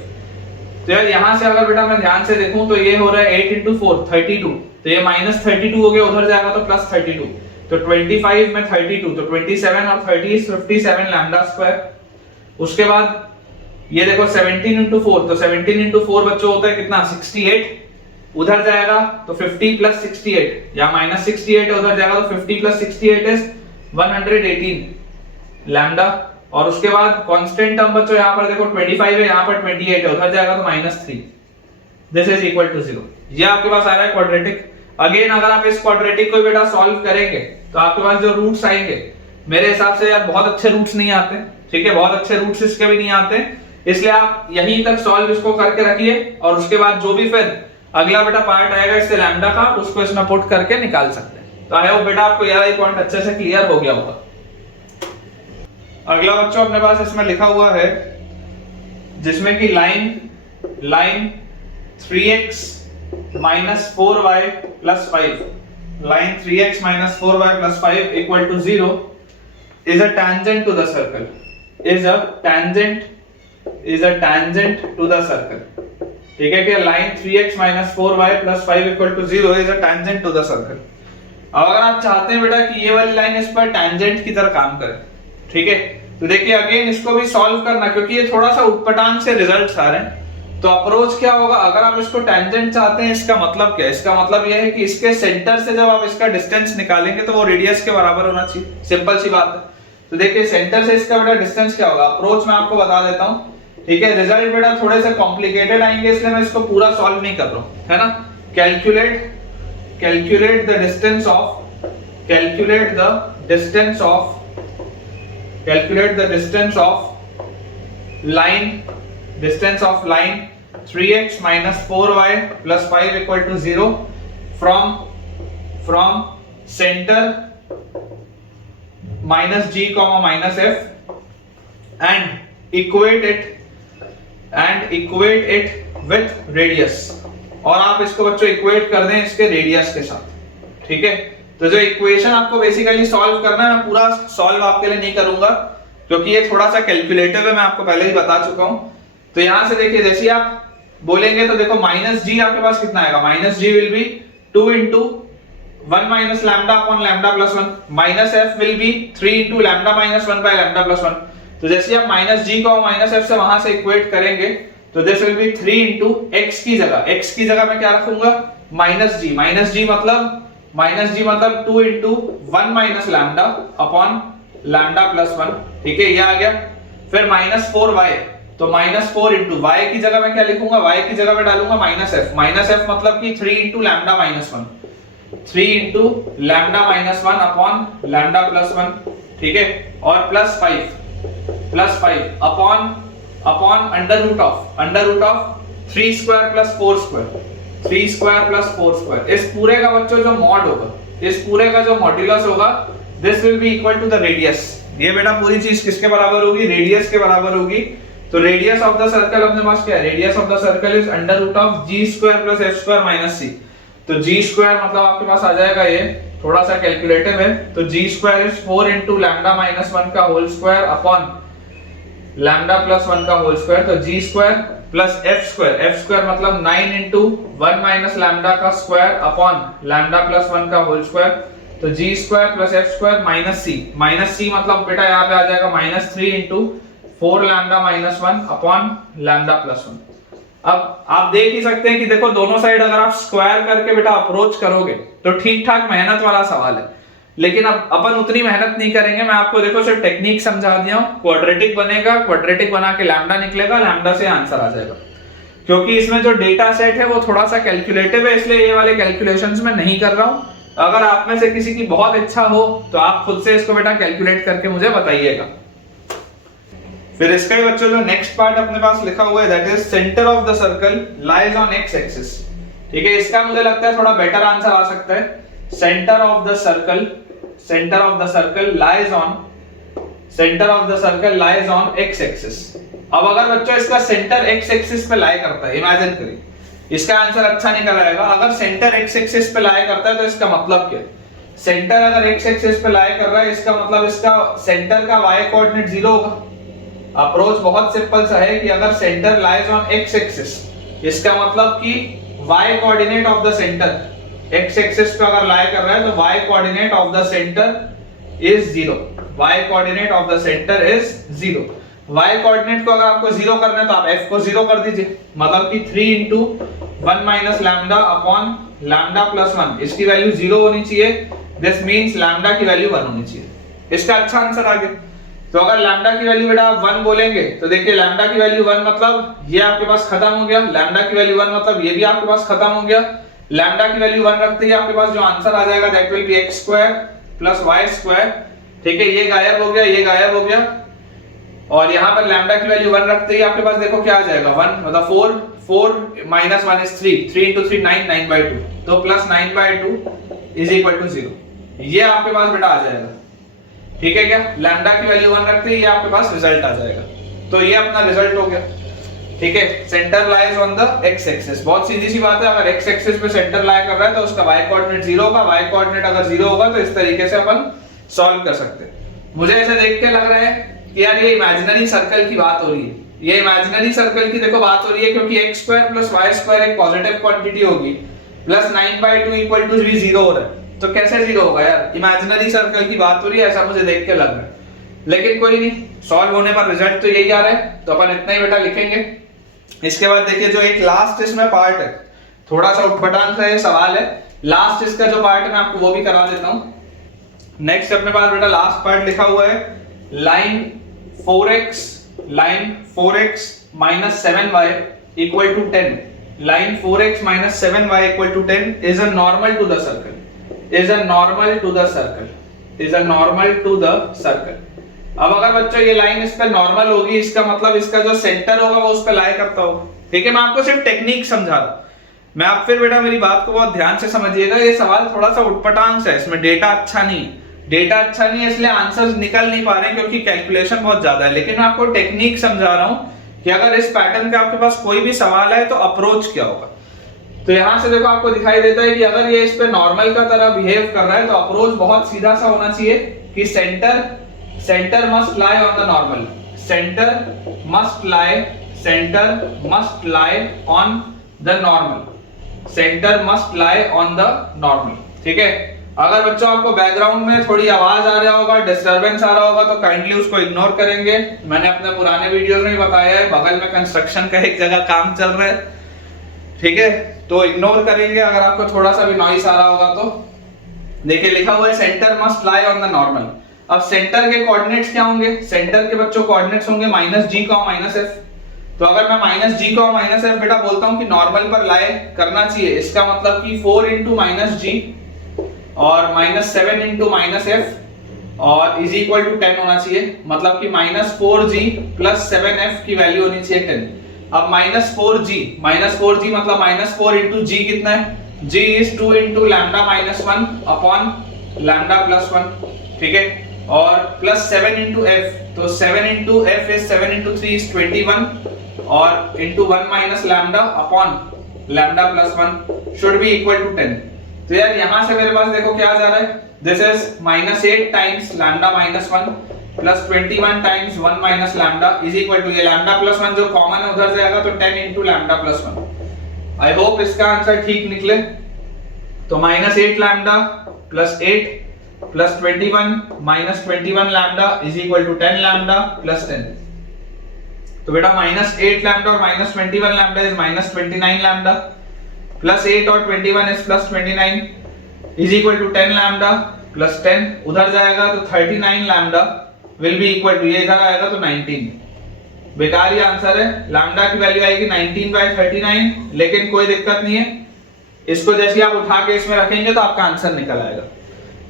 तो यार यहां से अगर बेटा मैं ध्यान से देखूं तो ये हो रहा है 8 इंटू 4 32, तो ये माइनस 32 हो गया, उधर जाएगा तो प्लस 32, तो 25 में 32, तो 27 और 30 57 लैम्डा स्क्वायर। उसके बाद ये देखो 17 इंटू 4, तो 17 इंटू 4 बच्चों होता है कितना 68, उधर जाएगा तो 50 प्लस 68 या माइनस 68 उधर जाएगा तो 50 प्लस 68 इज 118 लैम्डा। और उसके बाद कांस्टेंट टर्म बच्चों यहाँ पर देखो 25 है, यहाँ पर 28 है, उधर जाएगा तो minus 3, this is equal to 0। ये आपके पास आ रहा है क्वाड्रेटिक। अगेन अगर आप इस क्वाड्रेटिक को बेटा सॉल्व करेंगे तो आपके पास जो रूट्स आएंगे मेरे हिसाब से यार बहुत अच्छे रूट्स नहीं आते। ठीक है, बहुत अच्छे रूट्स इसके भी नहीं आते, इसलिए आप यहीं तक सॉल्व इसको करके रखिए, और उसके बाद जो भी फिर अगला बेटा पार्ट आएगा इससे लैम्डा का, उसको इसमें पुट करके निकाल सकते हैं। तो आई होप बेटा आपको ये पॉइंट अच्छे से क्लियर हो गया होगा। अगला बच्चों अपने पास इसमें लिखा हुआ है जिसमें कि line 3x minus 4y plus 5, line 3x minus 4y plus 5 equal to 0 is a tangent to the circle, is a tangent to the circle। ठीक है कि line 3x minus 4y plus 5 equal to 0 is a tangent to the circle। अब अगर आप चाहते हैं बेटा कि ये वाली लाइन इस पर tangent की तरह काम करे, ठीक है, तो देखिए अगेन इसको भी सॉल्व करना, क्योंकि ये थोड़ा सा उटपटांग से रिजल्ट्स आ रहे हैं। तो अप्रोच क्या होगा, अगर आप इसको टेंजेंट चाहते हैं, इसका मतलब क्या है, इसका मतलब यह है कि इसके सेंटर से जब आप इसका डिस्टेंस निकालेंगे तो वो रेडियस के बराबर होना चाहिए, सिंपल सी बात है। तो देखिए सेंटर से इसका बेटा डिस्टेंस क्या होगा, अप्रोच मैं आपको बता देता हूं। ठीक है, रिजल्ट बेटा थोड़े से कॉम्प्लिकेटेड आएंगे, इसलिए मैं इसको पूरा सॉल्व नहीं कर रहा हूं, है ना। Calculate the distance of line 3x minus 4y plus 5 equal to 0 from center minus g comma minus f and equate it with radius। और आप इसको बच्चों इक्वेट कर दें इसके रेडियस के साथ। ठीक है, तो जो इक्वेशन आपको बेसिकली सॉल्व करना है, मैं पूरा सॉल्व आपके लिए नहीं करूंगा क्योंकि ये थोड़ा सा कैलकुलेटिव है, मैं आपको पहले ही बता चुका हूं। तो यहां से देखिए जैसे आप बोलेंगे तो देखो माइनस जी आपके पास कितना आएगा, minus G will be 2 into 1 minus lambda upon lambda plus 1, minus F will be 3 into lambda minus 1 by lambda plus 1। तो जैसे आप माइनस जी को माइनस एफ से वहां से इक्वेट करेंगे तो this will be 3 into x की जगह मैं क्या रखूंगा, माइनस जी मतलब 2 into 1 minus lambda upon lambda plus 1। ठीक है, ये आ गया। फिर माइनस 4y, तो माइनस 4 इंटू वाई की जगह मैं क्या लिखूंगा, वाई की जगह मैं डालूंगा माइनस एफ मतलब कि 3 into lambda minus 1 upon lambda plus 1। ठीक है, और plus 5 upon under root of 3 square plus 4 square. इस पूरे का बच्चों जो मॉड होगा, इस पूरे का जो मॉड्यूलस होगा, this will be equal to the radius. ये बेटा पूरी चीज किसके बराबर होगी, रेडियस के बराबर होगी। तो रेडियस ऑफ द सर्कल अपने पास क्या है, radius of the circle is under root of G square plus F square minus C. तो जी स्क्वायर मतलब आपके पास आ जाएगा, ये थोड़ा सा कैलकुलेटिव है, तो G square is 4 into lambda minus 1 का whole square upon lambda plus 1 का होल स्क्वायर। तो G square plus F square मतलब 9 इंटू 1 माइनस लैम्डा का स्क्वायर अपॉन लैम्डा प्लस 1 का होल स्क्वायर। तो G square plus F square minus C मतलब बेटा यहाँ पे आ जाएगा minus 3 into 4 lambda minus 1 upon lambda plus 1। अब आप देख ही सकते हैं कि देखो दोनों साइड अगर आप स्क्वायर करके बेटा अप्रोच करोगे तो ठीक ठाक मेहनत वाला सवाल है, लेकिन अब अपन उतनी मेहनत नहीं करेंगे, मैं आपको देखो सिर्फ टेक्निक समझा दिया हूं। क्वाड्रेटिक बनेगा, क्वाड्रेटिक बना के लैम्डा निकलेगा, लैम्डा से आंसर आ जाएगा। क्योंकि इसमें जो डेटा सेट है वो थोड़ा सा कैलकुलेटिव है, इसलिए ये वाले कैलकुलेशंस में नहीं कर रहा हूं। अगर आप में से किसी की बहुत इच्छा हो तो आप खुद से इसको बेटा कैलकुलेट करके मुझे बताइएगा। फिर इसका ही बच्चों जो नेक्स्ट पार्ट अपने पास लिखा हुआ है that is centre of the circle lies on x axis. ठीक है, इसका मुझे लगता है थोड़ा बेटर आंसर आ सकता है। Centre of the circle, centre of the circle lies on, centre of the circle lies on x axis. अब अगर बच्चों इसका सेंटर एक्स एक्सिस पे लाई करता है, इमेजिन करिए, इसका आंसर अच्छा निकल आएगा। अगर सेंटर एक्स एक्सिस पे लाई करता है तो इसका मतलब क्या है? सेंटर अगर एक्स एक्सिस पे लाई कर रहा है, इसका मतलब इसका सेंटर का वाई कोऑर्डिनेट 0 होगा। अप्रोच बहुत सिंपल सा है कि अगर centre lies on x axis, इसका मतलब कि y coordinate of the centre x axis पे अगर लाई कर रहा है तो y coordinate of the centre is 0, y coordinate of the centre is 0। y coordinate को अगर आपको 0 करना है तो आप f को 0 कर दीजिए, मतलब कि 3 into 1 minus lambda upon lambda plus 1, इसकी वैल्यू 0 होनी चाहिए। दिस मींस लैम्डा की वैल्यू 1 होनी चाहिए। इसका अच्छा आंसर आ गया। तो अगर लैम्डा की वैल्यू बेटा आप 1 बोलेंगे तो देखिए लैम्डा की वैल्यू 1 मतलब ये आपके पास खत्म हो गया, लैम्डा की वैल्यू 1 मतलब ये भी आपके पास खत्म हो गया। लैम्डा की वैल्यू 1 रखते ही आपके पास जो आंसर आ जाएगा that will B x square plus y square. ठीक है, ये गायब हो गया, ये गायब हो गया, और यहाँ पर लैम्डा की वैल्यू 1 रखते ही आपके पास देखो क्या आ जाएगा 1 मतलब 4 minus 1 is 3 into 3 9 9/2, तो प्लस 9/2 इज इक्वल टू 0। ये आपके पास बेटा आ जाएगा। ठीक है क्या, लैम्डा की वैल्यू 1 रखते ही आपके पास रिजल्ट आ जाएगा। तो ये अपना रिजल्ट हो गया। ठीक है, centre lies on the x axis, बहुत सीधी सी बात है। अगर एक्स एक्सिस पे सेंटर लाई कर रहा है तो उसका y कोऑर्डिनेट 0 होगा, y कोऑर्डिनेट अगर 0 होगा तो इस तरीके से अपन सॉल्व कर सकते हैं। मुझे ऐसे देख के लग रहा है कि यार ये इमेजिनरी सर्कल की बात हो रही है। ये इमेजिनरी सर्कल की देखो बात हो रही है क्योंकि x square plus y square एक पॉजिटिव क्वांटिटी होगी, प्लस 9/2 इक्वल टू भी 0 हो रहा है, तो कैसे 0 होगा यार? इमेजिनरी सर्कल की बात हो रही है, ऐसा मुझे देख के लग रहा है। लेकिन कोई नहीं, सॉल्व होने पर रिजल्ट तो यही आ रहा है, तो अपन इतना ही बेटा लिखेंगे। इसके बाद देखिए जो एक लास्ट इसमें पार्ट है, थोड़ा सा उठपटांग सा ये सवाल है, लास्ट इसका जो पार्ट है मैं आपको वो भी करा देता हूं। नेक्स्ट अपने पास बेटा लास्ट पार्ट लिखा हुआ है line 4x minus 7y equal to 10, line 4x minus 7y equal to 10 is a normal to the circle, is a normal to the circle, is a normal to the circle। अब अगर बच्चों ये line इस पे normal होगी, इसका मतलब इसका जो सेंटर होगा वो उस पे लाई करता होगा। ठीक है, मैं आपको सिर्फ टेक्निक समझा रहा हूं। मैं आप फिर बेटा मेरी बात को बहुत ध्यान से समझिएगा, ये सवाल थोड़ा सा उठपटांग सा है, इसमें डेटा अच्छा नहीं, डेटा अच्छा नहीं है इसलिए आंसर्स निकल नहीं पा रहे हैं क्योंकि कैलकुलेशन बहुत ज्यादा है। लेकिन मैं आपको टेक्निक समझा रहा हूं कि अगर इस पैटर्न का आपके पास कोई भी सवाल है तो अप्रोच क्या होगा। तो यहां से देखो आपको दिखाई देता है कि अगर ये इस पे नॉर्मल का तरह बिहेव कर रहा है तो अप्रोच बहुत सीधा सा होना चाहिए कि centre must lie on the normal, centre must lie on the normal, centre must lie on the normal. ठीक है, अगर बच्चों आपको बैकग्राउंड में थोड़ी आवाज आ रहा होगा, डिस्टरबेंस आ रहा होगा तो काइंडली उसको इग्नोर करेंगे। मैंने अपने पुराने वीडियोस में बताया है, बगल में कंस्ट्रक्शन का एक जगह काम चल रहा है। ठीक है, तो इग्नोर करेंगे अगर आपको थोड़ा सा भी नॉइस आ रहा होगा तो। देखिए लिखा हुआ है centre must lie on the normal. अब सेंटर के कोऑर्डिनेट्स क्या होंगे? सेंटर के बच्चों कोऑर्डिनेट्स होंगे -g, -f। तो अगर मैं -g, -f बेटा बोलता हूं कि नॉर्मल पर लाई करना चाहिए, इसका मतलब कि 4 into -g और -7 into -f और इज इक्वल टू 10 होना चाहिए, मतलब कि -4g प्लस 7f की वैल्यू होनी चाहिए 10। अब -4g मतलब -4 into g कितना है? g is 2 into lambda -1 upon lambda plus 1। ठीक है, और प्लस 7 into f, तो 7 into f is 7 into 3 is 21 और into 1 minus lambda upon lambda plus 1 should be equal to 10। तो यार यहां से मेरे पास देखो क्या आ जा रहा है, this is -8 times lambda -1 plus 21 times 1 minus lambda is equal to, ये लैम्डा प्लस 1 जो कॉमन है उधर जाएगा तो 10 into lambda plus 1। I hope इसका आंसर ठीक निकले। तो -8 lambda plus 8 plus 21 minus 21 lambda is equal to 10 lambda plus 10। तो बेटा -8 लैम्डा और -21 लैम्डा इज -29 लैम्डा प्लस 8 और 21 is plus 29 is equal to 10 lambda plus 10 उधर जाएगा तो 39 lambda will be equal to, ये इधर आएगा तो 19। बेकार ही आंसर है, लैम्डा की वैल्यू आएगी 19/39, लेकिन कोई दिक्कत नहीं है, इसको जैसे आप उठा के इसमें रखेंगे तो आपका आंसर निकल आएगा।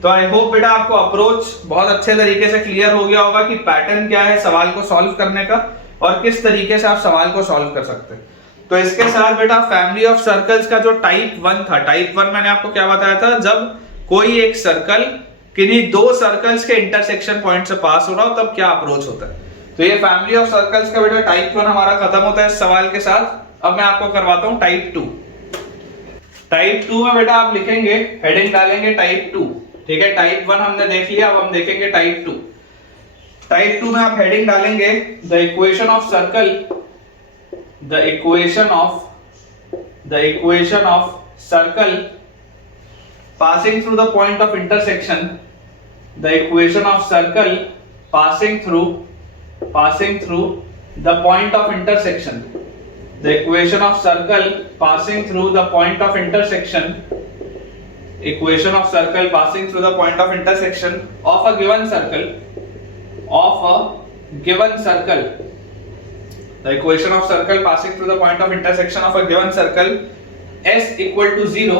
तो आई होप बेटा आपको अप्रोच बहुत अच्छे तरीके से क्लियर हो गया होगा कि पैटर्न क्या है सवाल को सॉल्व करने का और किस तरीके से आप सवाल को सॉल्व कर सकते हैं। तो इसके साथ बेटा फैमिली ऑफ सर्कल्स का जो टाइप 1 था, टाइप 1 मैंने आपको क्या बताया था, जब कोई एक सर्कल किन्हीं दो सर्कल्स के इंटरसेक्शन पॉइंट से पास हो रहा हो तब क्या अप्रोच होता है। तो ये फैमिली ऑफ सर्कल्स का बेटा टाइप 1 हमारा खत्म होता है इस सवाल के साथ। अब मैं आपको करवाता हूं टाइप 2। टाइप 2 में बेटा आप लिखेंगे, हेडिंग डालेंगे टाइप 2, ठीक है। टाइप 1 हमने देख लिया, अब हम देखेंगे टाइप 2। टाइप 2 में आप हेडिंग डालेंगे the equation of circle, the equation of circle passing through the point of intersection, the equation of circle passing through the point of intersection, the equation of circle passing through the point of intersection, equation of circle passing through the point of intersection of a given circle, the equation of circle passing through the point of intersection of a given circle s equal to 0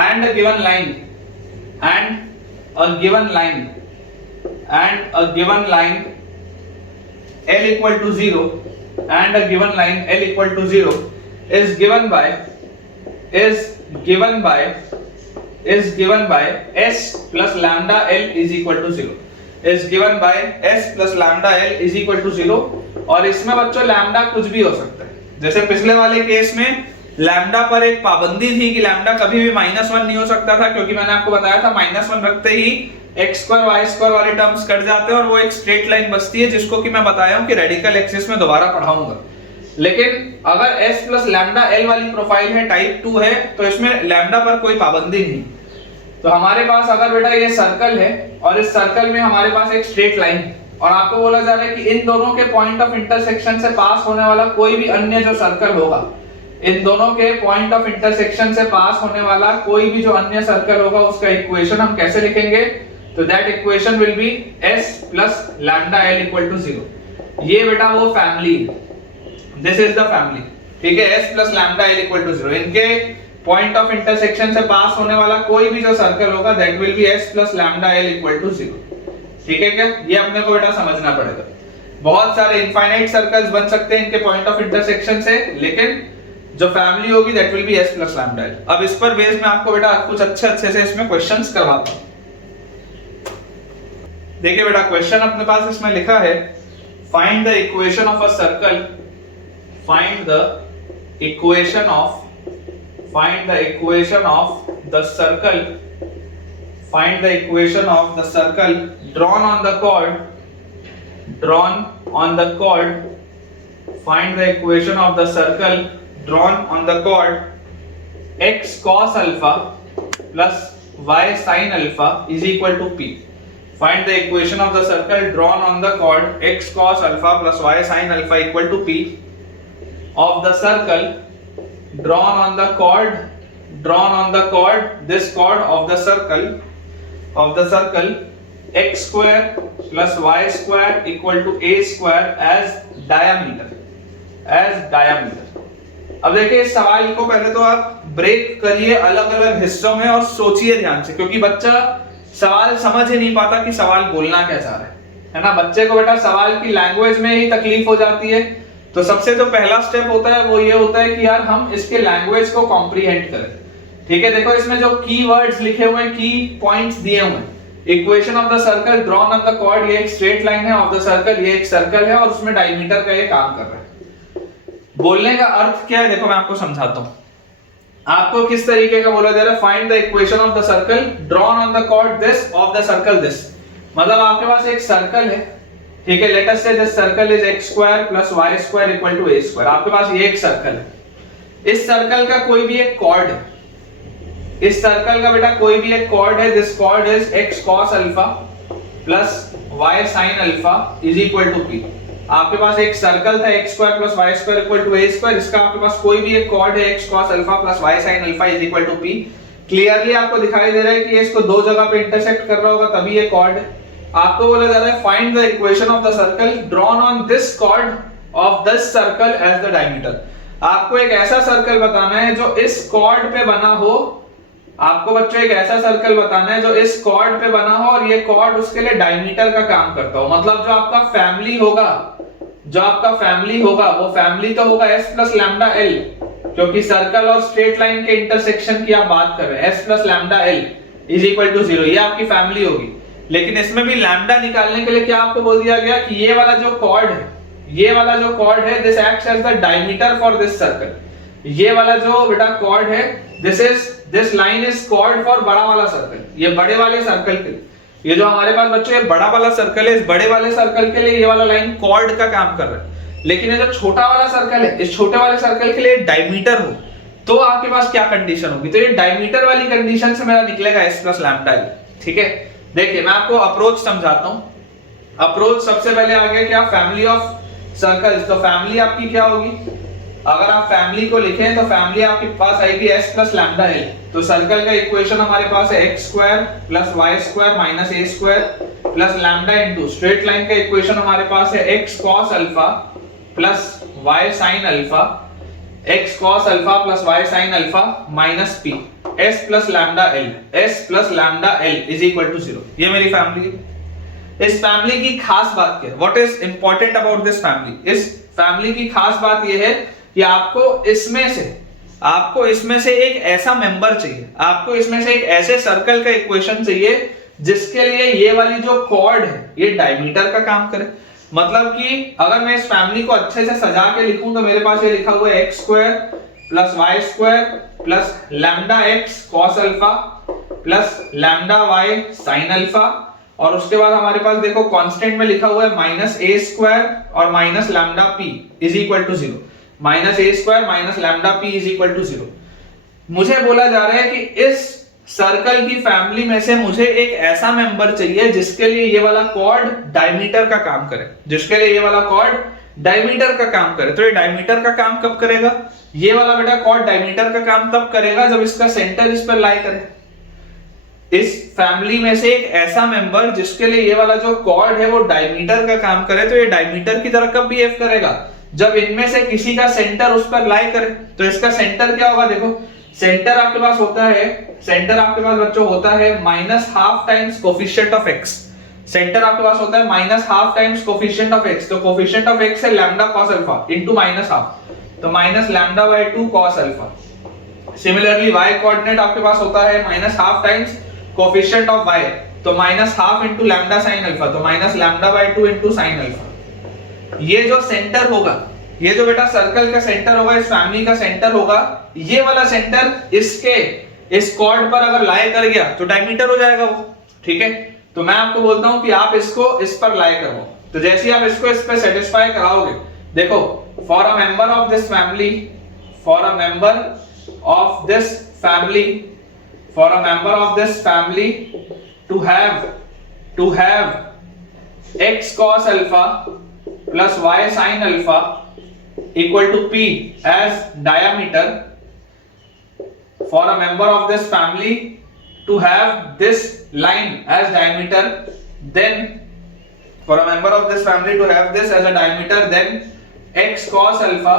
and a given line L equal to 0 and a given line L equal to 0 is given by s plus lambda L is equal to 0, is given by s plus lambda L is equal to 0। और इसमें बच्चों lambda कुछ भी हो सकता है, जैसे पिछले वाले केस में लैम्डा पर एक पाबंदी थी कि लैम्डा कभी भी -1 नहीं हो सकता था, क्योंकि मैंने आपको बताया था -1 रखते ही x2 y2 वाले टर्म्स कट जाते हैं और वो एक स्ट्रेट लाइन बचती है, जिसको कि मैं बताया हूं कि रेडिकल एक्सिस में दोबारा पढ़ाऊंगा। लेकिन अगर s प्लस लैम्डा l वाली प्रोफाइल है, टाइप 2 है, तो इसमें लैम्डा पर कोई पाबंदी नहीं। तो हमारे पास अगर बेटा ये सर्कल है और इस सर्कल में हमारे पास एक स्ट्रेट लाइन, और आपको बोला जा रहा है कि इन दोनों के पॉइंट ऑफ इंटरसेक्शन से पास होने वाला कोई भी अन्य जो सर्कल होगा, इन दोनों के पॉइंट ऑफ इंटरसेक्शन से पास होने वाला कोई भी जो अन्य सर्कल होगा उसका इक्वेशन हम कैसे लिखेंगे, तो that equation will be s plus lambda l equal to 0। ये बेटा वो family, this is the family, ठीक है। s plus lambda l equal to 0, इनके पॉइंट ऑफ इंटरसेक्शन से पास होने वाला कोई भी जो सर्कल होगा that will be s plus lambda l equal to 0, ठीक है क्या। ये अपने को बेटा समझना पड़ेगा। बहुत सारे इनफाइनाइट सर्कल्स बन सकते हैं इनके पॉइंट ऑफ इंटरसेक्शन से, लेकिन जो फैमिली होगी that will be s plus lambda l। अब इस पर बेस में आपको बेटा कुछ अच्छे से इसमें क्वेश्चंस करवाता हूं। देखिए बेटा क्वेश्चन अपने पास इसमें लिखा है, find the equation of a circle, find the equation of the circle, find the equation of the circle drawn on the chord, find the equation of the circle drawn on the chord x cos alpha plus y sin alpha is equal to p। Find the equation of the circle drawn on the chord x cos alpha plus y sin alpha equal to p of the circle drawn on the chord, this chord of the circle x square plus y square equal to a square as diameter। अब देखिए इस सवाल को पहले तो आप break करिए अलग अलग हिस्सों में और सोचिए ध्यान से, क्योंकि बच्चा सवाल समझ ही नहीं पाता कि सवाल बोलना क्या चाह रहा है ना। बच्चे को बेटा सवाल की लैंग्वेज में ही तकलीफ हो जाती है। तो सबसे जो पहला स्टेप होता है वो ये होता है कि यार हम इसके लैंग्वेज को कॉम्प्रीहेंड करें, ठीक है। देखो इसमें जो की वर्ड्स लिखे हुए हैं, की पॉइंट्स दिए हुए हैं, equation of the circle drawn on the chord, ये एक स्ट्रेट लाइन है, ऑफ द सर्कल ये एक सर्कल है और उसमें डायमीटर का ये काम कर रहा है। बोलने का अर्थ क्या है देखो मैं आपको समझाता हूं। आपको किस तरीके का बोला जा रहा है, find the equation of the circle drawn on the chord this of the circle this. मतलब आपके पास एक सर्कल है, ठीक है। Let us say this circle is x square plus y square equal to a square. आपके पास ये एक सर्कल है, इस सर्कल का कोई भी एक कॉर्ड है, इस सर्कल का बेटा कोई भी एक कॉर्ड है, this chord is x cos alpha plus y sin alpha is equal to p। आपके पास एक सर्कल था x square plus y square equal to a square, इसका आपके पास कोई भी एक कॉर्ड है x cos alpha plus y sin alpha is equal to p। Clearly आपको दिखाई दे रहा है कि ये इसको दो जगह पे इंटरसेक्ट कर रहा होगा, तभी ये कॉर्ड है। आपको बोला जा रहा है find the equation of the circle drawn on this chord of this circle as the diameter. आपको एक ऐसा सर्कल बताना है जो इस कॉर्ड पे बना हो। आपको बच्चों एक ऐसा सर्कल बताना है जो इस कॉर्ड पे बना हो और ये कॉर्ड उसके लिए डायमीटर का काम करता हो। मतलब जो आपका फैमिली होगा वो फैमिली तो होगा s प्लस लैम्डा एल, क्योंकि सर्कल और स्ट्रेट लाइन के इंटरसेक्शन की आप बात कर रहे हैं। s plus lambda L is equal to 0, ये आपकी फैमिली होगी। लेकिन इसमें भी लैम्डा निकालने के लिए क्या आपको बोल दिया गया कि ये वाला जो कॉर्ड है this acts as the diameter for this circle. ये वाला जो बेटा कॉर्ड है this line is chord for बड़ा वाला सर्कल, ये बड़े वाले सर्कल के लिए। ये जो हमारे पास बच्चों ये बड़ा वाला सर्कल है, इस बड़े वाले सर्कल के लिए ये वाला लाइन कॉर्ड का काम कर रहा है। लेकिन ये जो छोटा वाला सर्कल है, इस छोटे वाले सर्कल के लिए डायमीटर हो तो आपके पास क्या कंडीशन होगी? तो ये डायमीटर वाली कंडीशन से मेरा निकलेगा s प्लस लैम्डा एल। ठीक है, देखिए मैं आपको अप्रोच समझाता हूं। अप्रोच सबसे पहले आ गया क्या, फैमिली ऑफ सर्कल्स। तो फैमिली आपकी क्या होगी? अगर आप फैमिली को लिखें तो फैमिली आपके पास आएगी s प्लस लैम्डा एल। तो सर्कल का इक्वेशन हमारे पास है x square plus y square minus a square plus lambda into straight line का इक्वेशन हमारे पास है x cos alpha plus y sin alpha, x cos alpha plus y sin alpha minus p s plus lambda L is equal to 0। ये मेरी family है। इस family की खास बात क्या है? What is important about this family? इस फैमिली की खास बात यह है कि आपको इसमें से एक ऐसा मेंबर चाहिए, आपको इसमें से एक ऐसे सर्कल का इक्वेशन चाहिए जिसके लिए ये वाली जो कॉर्ड है ये डायमीटर का काम करे। मतलब कि अगर मैं इस फैमिली को अच्छे से सजा के लिखूं तो मेरे पास ये लिखा हुआ है x square plus y square plus lambda x cos alpha plus lambda y sin alpha, और उसके बाद हमारे पास देखो कांस्टेंट में लिखा हुआ है माइनस a स्क्वायर और minus lambda p is equal to 0। Minus a square minus lambda p is equal to 0। मुझे बोला जा रहा है कि इस सर्कल की फैमिली में से मुझे एक ऐसा मेंबर चाहिए जिसके लिए ये वाला कॉर्ड डायमीटर का काम करे, तो ये डायमीटर का काम कब करेगा? ये वाला बेटा कॉर्ड डायमीटर का काम तब करेगा जब इसका सेंटर इस पर लाई करे। इस फैमिली में से एक ऐसा मेंबर जिसके लिए ये वाला जो कॉर्ड है वो डायमीटर का काम करे, तो ये डायमीटर की तरह कब बिहेव करेगा? जब इनमें से किसी का सेंटर उस पर लाई करे। तो इसका सेंटर क्या होगा? देखो सेंटर आपके पास बच्चों होता है minus half times coefficient of x। Centre आपके पास होता है minus half times coefficient of x। तो कोफिशिएंट ऑफ x है lambda cos alpha into minus half, तो minus lambda by 2 cos alpha. Similarly y coordinate आपके पास होता है minus half times coefficient of y, तो minus half into lambda sin alpha, तो minus lambda by 2 into sin alpha. ये जो centre होगा, ये जो बेटा सर्कल का सेंटर होगा, इस फैमिली का सेंटर होगा, ये वाला सेंटर इस कॉर्ड पर अगर लाई कर गया तो डायमीटर हो जाएगा वो। ठीक है, तो मैं आपको बोलता हूं कि आप इसको इस पर लाई करो। तो जैसे ही आप इसको इस पर सेटिस्फाई कराओगे, देखो for a member of this family to have x cos alpha plus y sin alpha equal to p as diameter, for a member of this family to have this line as diameter, then for a member of this family to have this as a diameter, then x cos alpha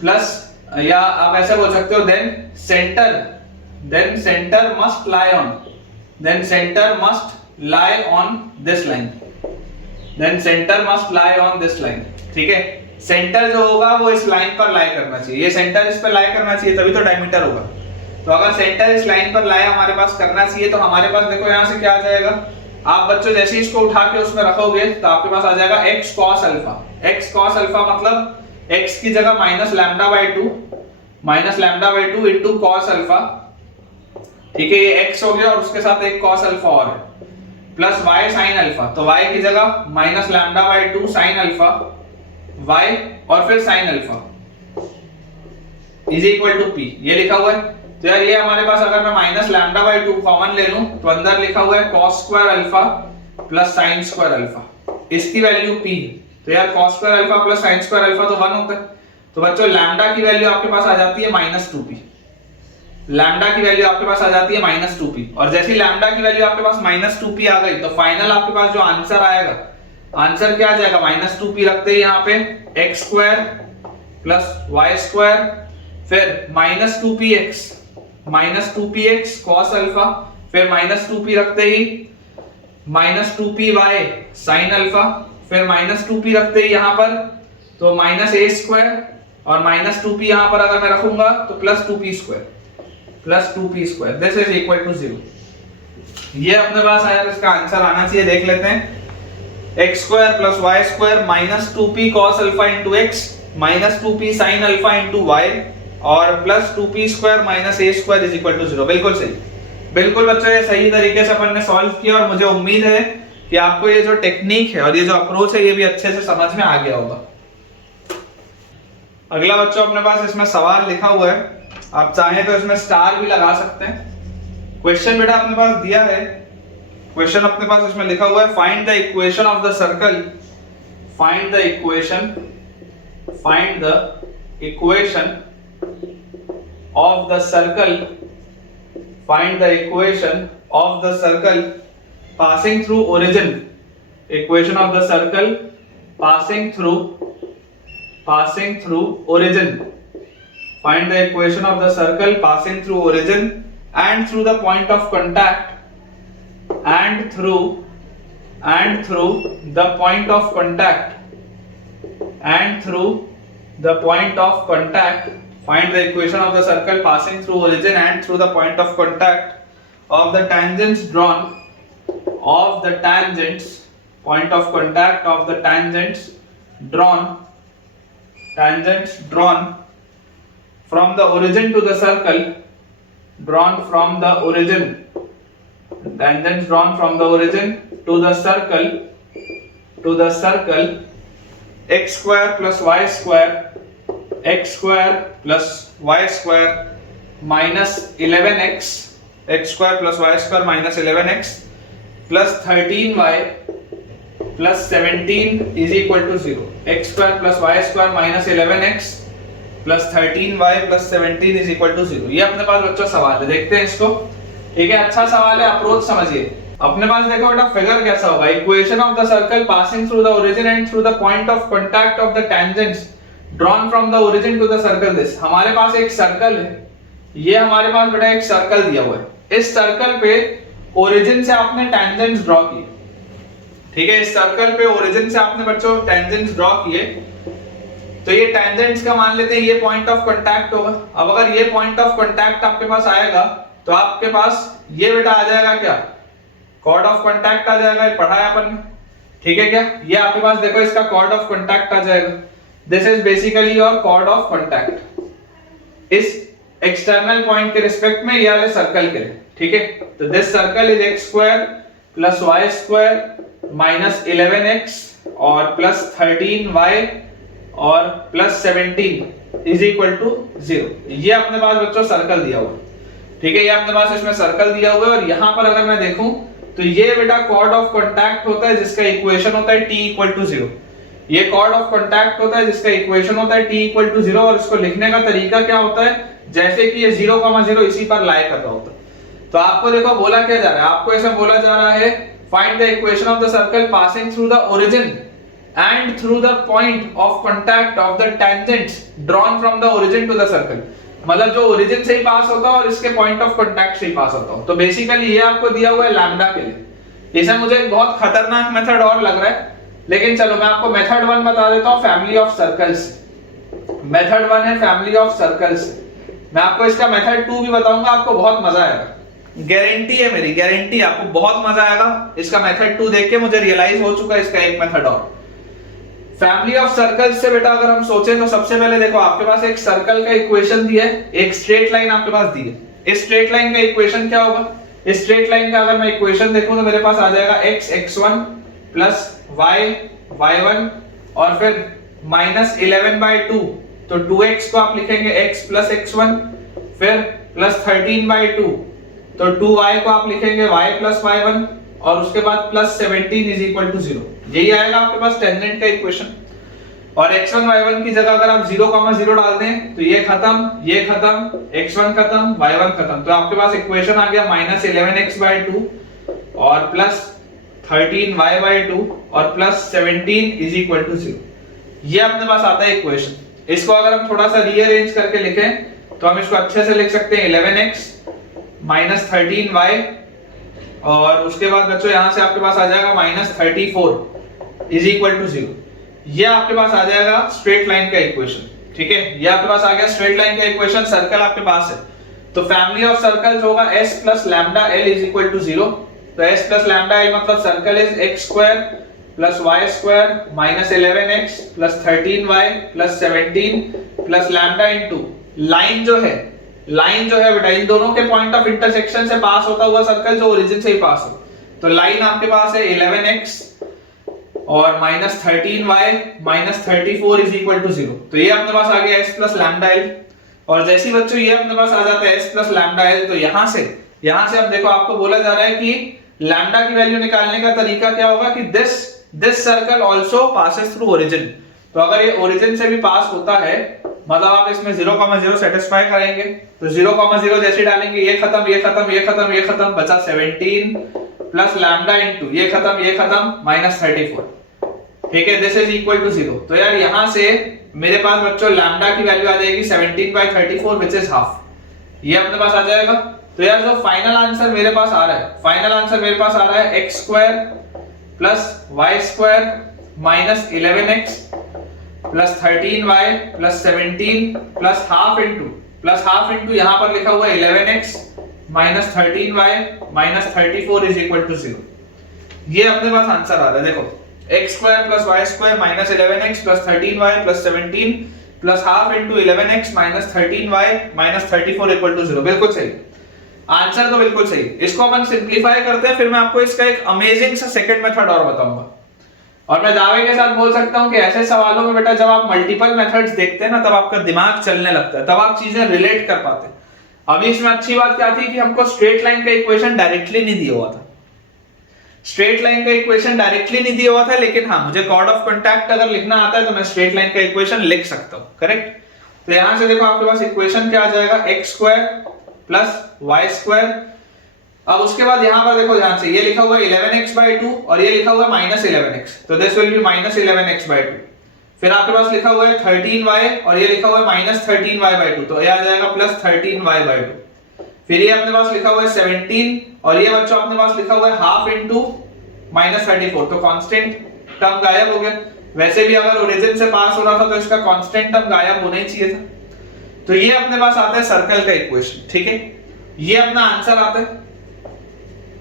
plus, या आप ऐसे बोल सकते हो, then center must lie on this line। ठीक है, centre जो होगा वो इस लाइन पर लाई करना चाहिए, ये सेंटर इस पर लाई करना चाहिए, तभी तो डायमीटर होगा। तो अगर सेंटर इस लाइन पर लाई हमारे पास करना चाहिए, तो हमारे पास देखो यहां से क्या आ जाएगा? आप बच्चों जैसे इसको उठा के उसमें रखोगे तो आपके पास आ जाएगा x cos अल्फा मतलब x की जगह minus lambda by 2 into cos alpha. ठीक है, ये x हो गया और उसके साथ एक cos अल्फा और है, प्लस y sin अल्फा, तो y की जगह minus lambda by 2 sin alpha y और फिर sin alpha is equal to p, ये लिखा हुआ है। तो यार ये हमारे पास अगर मैं माइनस लैम्डा बाय 2 कॉमन ले लूं तो अंदर लिखा हुआ है cos square alpha plus sin square alpha, इसकी वैल्यू p है। तो यार cos square alpha plus sin square alpha तो 1 होता है। तो बच्चों लैम्डा की वैल्यू आपके पास आ जाती है -2p। लैम्डा की वैल्यू आपके पास आ जाती है -2p, और जैसे ही लैम्डा की वैल्यू आपके पास -2p आ गई तो फाइनल आपके पास जो आंसर आएगा, आंसर क्या आ जाएगा, -2p रखते ही यहाँ पे x² + y², फिर -2px cos अल्फा, फिर -2p रखते ही -2py sin अल्फा, फिर -2p रखते ही यहाँ पर तो -a² और -2p यहाँ पर अगर मैं रखूंगा तो +2p², this is equal to 0। ये अपने पास आया, इसका आंसर आना चाहिए, देख लेते हैं। x² + y² -2p cos alpha x -2p sin alpha y और +2p² -a² is equal to 0। बिल्कुल सही, बिल्कुल बच्चों, ये सही तरीके से अपन ने सॉल्व किया और मुझे उम्मीद है कि आपको ये जो टेक्निक है और ये जो अप्रोच है ये भी अच्छे से समझ में आ गया होगा। अगला बच्चों अपने पास इसमें सवाल लिखा हुआ है, आप चाहें तो इसमें स्टार भी लगा सकते हैं। क्वेश्चन बेटा अपने पास दिया है, क्वेश्चन अपने पास इसमें लिखा हुआ है find the equation of the circle, find the equation of the circle, find the equation of the circle passing through origin, equation of the circle passing through origin, find the equation of the circle passing through origin and through the point of contact, and through the point of contact, find the equation of the circle passing through origin and through the point of contact of the tangents drawn, point of contact of the tangents drawn from the origin to the circle, tangents drawn from the origin to the circle x² + y² -11x, x² + y² -11x plus 13y plus 17 is equal to 0, x² + y² -11x plus 13y plus 17 is equal to 0। ये अपने पास बच्चों सवाल है, देखते हैं इसको। ठीक है, अच्छा सवाल है, अप्रोच समझिए। अपने पास देखो बेटा फिगर कैसा होगा, equation of the circle passing through the origin and through the point of contact of the tangents drawn from the origin to the circle this. हमारे पास एक सर्कल है, ये हमारे पास बेटा एक सर्कल दिया हुआ है, इस सर्कल पे ओरिजिन से आपने टेंजेंट्स ड्रॉ किए। ठीक है, इस सर्कल पे ओरिजिन से आपने बच्चों टेंजेंट्स ड्रॉ किए, तो ये टेंजेंट्स का मान लेते हैं ये पॉइंट ऑफ कांटेक्ट होगा। अब अगर ये पॉइंट ऑफ कांटेक्ट आपके पास आएगा तो आपके पास ये बेटा आ जाएगा क्या, कॉर्ड ऑफ कांटेक्ट आ जाएगा, ये पढ़ा है अपन ने। ठीक है क्या, ये आपके पास देखो इसका कॉर्ड ऑफ कांटेक्ट आ जाएगा, this is basically your chord of contact इस एक्सटर्नल पॉइंट के रिस्पेक्ट में ये वाले सर्कल के लिए। ठीक है, तो this circle is x² + y² -11x और +13y और +17 इज इक्वल टू 0। ये अपने पास बच्चों सर्कल दिया हुआ है। ठीक है, ये अपने पास इसमें सर्कल दिया हुआ है और यहां पर अगर मैं देखूं तो ये बेटा कॉर्ड ऑफ कांटेक्ट होता है जिसका इक्वेशन होता है t = 0। ये कॉर्ड ऑफ कांटेक्ट होता है जिसका इक्वेशन होता है t = 0 और इसको लिखने का तरीका क्या होता है, जैसे कि ये 0,0 इसी पर लाई कर रहा होता है। तो आपको देखो बोला क्या जा रहा है, आपको ऐसा बोला जा रहा है find the equation of the circle passing through the origin and through the point of contact of the tangents drawn from the origin to the circle, मतलब जो ओरिजिन से ही पास होता है और इसके पॉइंट ऑफ कांटेक्ट से ही पास होता है। तो बेसिकली ये आपको दिया हुआ है लैम्डा के लिए। इसे मुझे एक बहुत खतरनाक मेथड और लग रहा है, लेकिन चलो मैं आपको मेथड 1 बता देता हूं, फैमिली ऑफ सर्कल्स। मेथड 1 है फैमिली ऑफ सर्कल्स। मैं आपको इसका मेथड 2 भी बताऊंगा, आपको बहुत मजा आएगा, गारंटी है मेरी, गारंटी, आपको बहुत मजा आएगा। इसका मेथड 2 देख के मुझे रियलाइज हो चुका है इसका एक मेथड और। फैमिली ऑफ सर्कल्स से बेटा अगर हम सोचें तो सबसे पहले देखो आपके पास एक सर्कल का इक्वेशन दिया है, एक स्ट्रेट लाइन आपके पास दी है। इस स्ट्रेट लाइन का इक्वेशन क्या होगा, इस स्ट्रेट लाइन का अगर मैं इक्वेशन देखूं तो मेरे पास आ जाएगा x1 प्लस y1 और फिर -11/2, तो 2x को आप लिखेंगे x प्लस x1, फिर प्लस 13/2, तो 2y को आप लिखेंगे y प्लस y1 और उसके बाद प्लस 17 इज इक्वल टू 0। यही आएगा आपके पास टेंजेंट का इक्वेशन। और x1 y1 की जगह अगर आप 0,0 डाल दें तो ये खत्म, x1 खत्म, y1 खत्म, तो आपके पास इक्वेशन आ गया -11x/2 और प्लस 13y/2 और प्लस 17 = 0। ये अपने पास आता है इक्वेशन। इसको अगर हम थोड़ा सा रीअरेंज करके लिखें तो हम इसको अच्छे से लिख सकते हैं 11x - 13y और उसके बाद बच्चों यहां से आपके पास आ जाएगा -34 = 0। ये आपके पास आ जाएगा स्ट्रेट लाइन का इक्वेशन, ठीक है। ये आपके पास आ गया स्ट्रेट लाइन का इक्वेशन। सर्कल आपके पास है तो फैमिली ऑफ सर्कल्स होगा s + λl = 0। तो s + λl मतलब circle is x² + y² - 11x + 13y + 17 + λ * line जो है बेटा इन दोनों के पॉइंट ऑफ इंटरसेक्शन से पास होता हुआ सर्कल जो ओरिजिन से ही पास हो। तो लाइन आपके पास है 11x और -13y - 34 = 0। तो ये अपने पास आ गया s + λl। और जैसे ही बच्चों ये अपने पास आ जाता है s + λl तो यहां से अब देखो आपको बोला जा रहा है कि लैम्डा की वैल्यू निकालने का तरीका क्या होगा कि this circle also passes through origin. तो अगर ये ओरिजिन से भी पास होता है मतलब आप इसमें 0,0 सेटिस्फाई करेंगे तो 0,0 जैसे डालेंगे ये खत्म, बचा 17 प्लस लैम्डा इनटू ये खत्म -34, ठीक है। This is equal to 0। तो यार यहां से मेरे पास बच्चों लैम्डा की वैल्यू आ जाएगी 17/34 विच इज हाफ। ये अपने पास आ जाएगा। तो यार जो फाइनल आंसर मेरे पास आ रहा है x² + y² - 11x + 13y + 17 + half into यहां पर लिखा हुआ है 11x - 13y - 34 = 0। ये अपने पास आंसर आ रहा है। देखो x² + y² - 11x + 13y + 17 + half into 11x - 13y - 34 = 0। बिल्कुल सही आंसर, तो बिल्कुल सही। इसको अपन सिंपलीफाई करते हैं, फिर मैं आपको इसका एक अमेजिंग सा सेकंड मेथड और बताऊंगा। और मैं दावे के साथ बोल सकता हूं कि ऐसे सवालों में बेटा जब आप मल्टीपल मेथड्स देखते हैं ना तब आपका दिमाग चलने लगता है, तब आप चीजें रिलेट कर पाते हैं। अभी इसमें अच्छी बात क्या थी कि हमको स्ट्रेट लाइन का इक्वेशन डायरेक्टली नहीं दिया हुआ था, लेकिन हाँ मुझे कॉर्ड ऑफ कॉन्टैक्ट अगर लिखना आता है तो मैं स्ट्रेट लाइन का इक्वेशन लिख सकता हूं, करेक्ट। तो यहां से देखो आपके पास इक्वेशन क्या आ जाएगा x² + y²। अब उसके बाद यहां पर देखो ध्यान से ये लिखा हुआ है 11x/2 और ये लिखा हुआ है -11x, तो दिस विल बी -11x/2। फिर आपके पास लिखा हुआ है 13y और ये लिखा हुआ है -13y/2, तो ये आ जाएगा +13y/2। फिर ये अपने पास लिखा हुआ है 17 और ये बच्चों अपने पास लिखा हुआ है हाफ इनटू -34, तो कांस्टेंट टर्म गायब हो गया। वैसे भी अगर ओरिजिन से पास हो रहा था तो इसका कांस्टेंट टर्म गायब होना ही चाहिए था। तो ये अपने पास आता है सर्कल का इक्वेशन, ठीक है। ये अपना आंसर आता है,